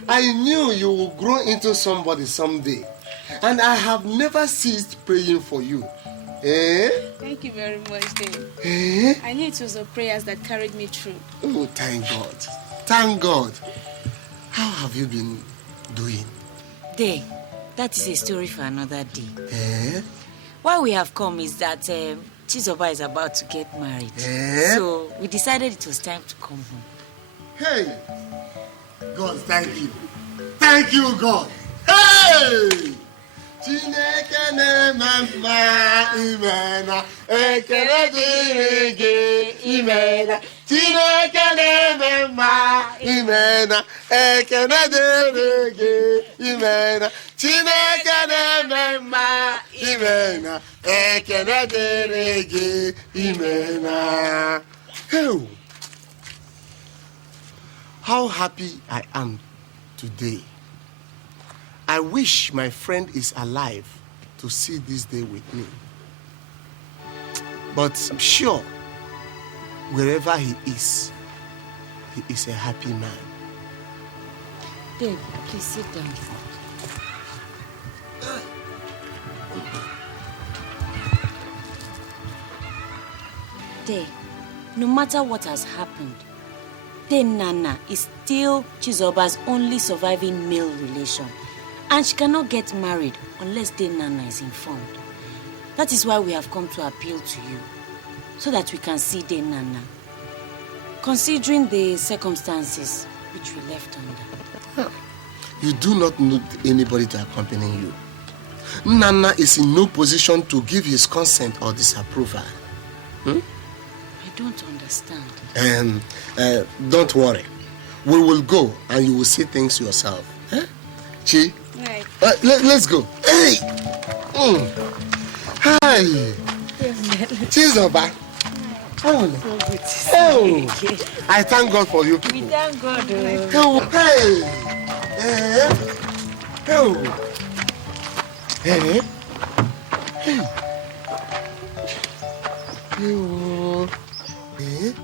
I knew you would grow into somebody someday. And I have never ceased praying for you. Eh? Thank you very much, Dave. Eh? I knew it was your prayers that carried me through. Oh, thank God. Thank God. How have you been doing? Day, that is a story for another day. Eh? Why we have come is that Chizoba is about to get married. Eh? So we decided it was time to come home. Hey! God, thank you. Thank you, God. Hey! Chineke na-eme imena ekele dịrị gị imena Chineke na-eme imena ekele dịrị gị imena Chineke na-eme imena ekele dịrị gị imena. Hey! How happy I am today. I wish my friend is alive to see this day with me. But I'm sure wherever he is a happy man. Dave, please sit down. Dave, no matter what has happened, Nana is still Chizoba's only surviving male relation. And she cannot get married unless Nana is informed. That is why we have come to appeal to you, so that we can see Nana, considering the circumstances which we left under. You do not need anybody to accompany you. Nana is in no position to give his consent or disapproval. I don't understand. Don't worry. We will go and you will see things yourself. Eh? Chi? Right. Let's go. Hey! Hi! Chizoba. Oh, I thank God for you people. We thank God. Oh, hey! Oh! Hey! Hey! Oh! Hey!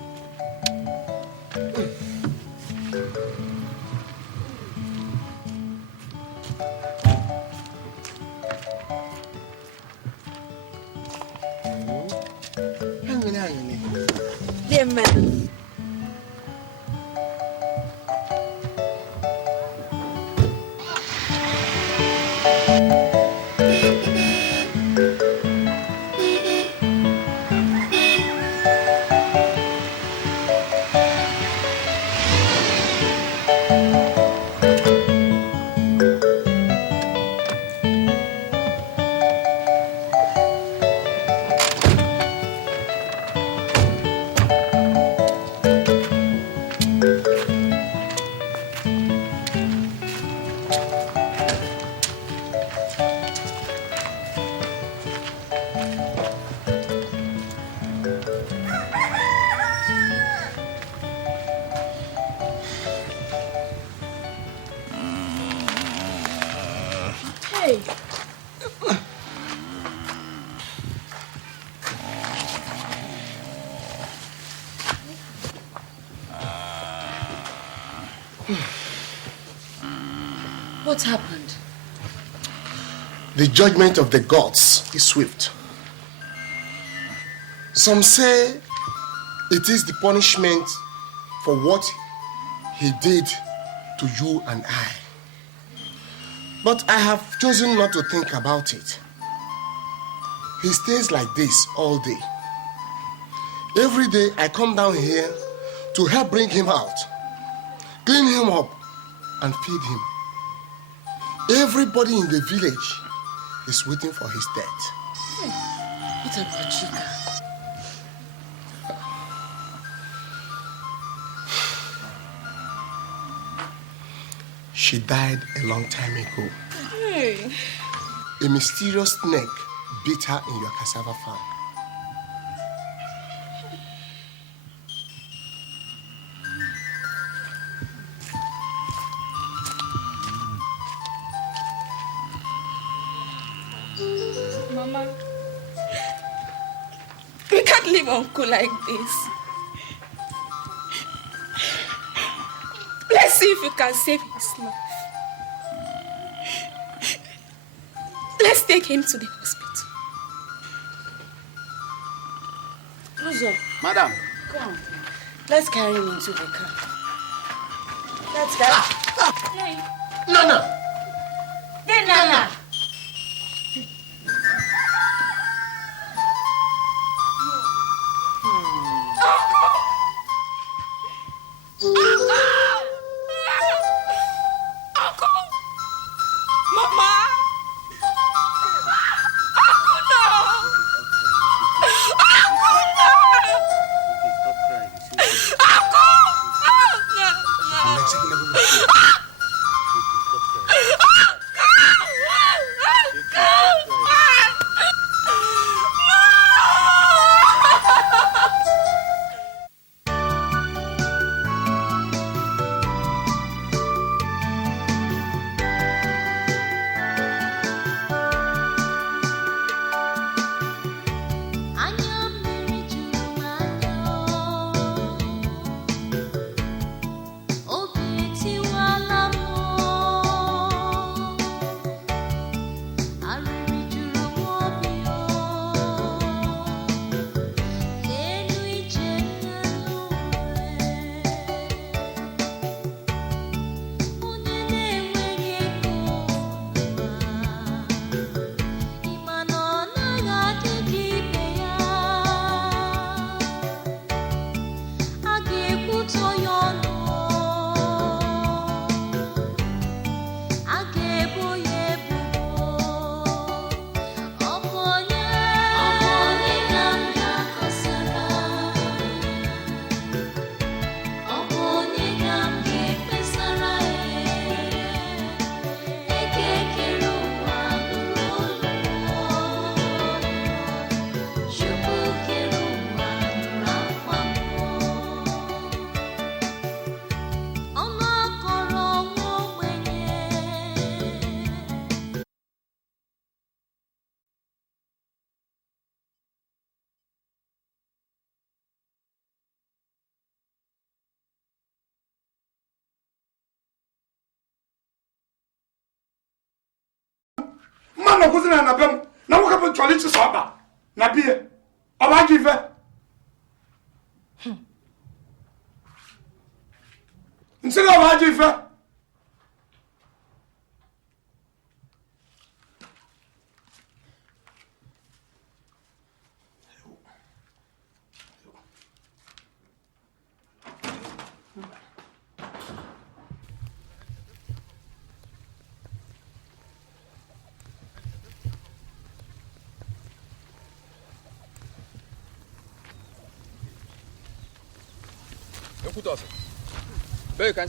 Amen. Hey. What happened? The judgment of the gods is swift. Some say it is the punishment for what he did to you and I. But I have chosen not to think about it. He stays like this all day. Every day I come down here to help bring him out, clean him up, and feed him. Everybody in the village is waiting for his death. What about Chika? She died a long time ago. Hey. A mysterious snake bit her in your cassava farm. Mama, we can't leave Uncle like this. Let's see if we can save his life. Let's take him to the hospital. Rosa. Madam. Come. Let's carry him into the car. Let's go. Hey. Nana! Hey, Nana! Man of Cousin and Abem, now what happened to Alice Saba? Nabia, I give her. Instead of I give her. Very kind.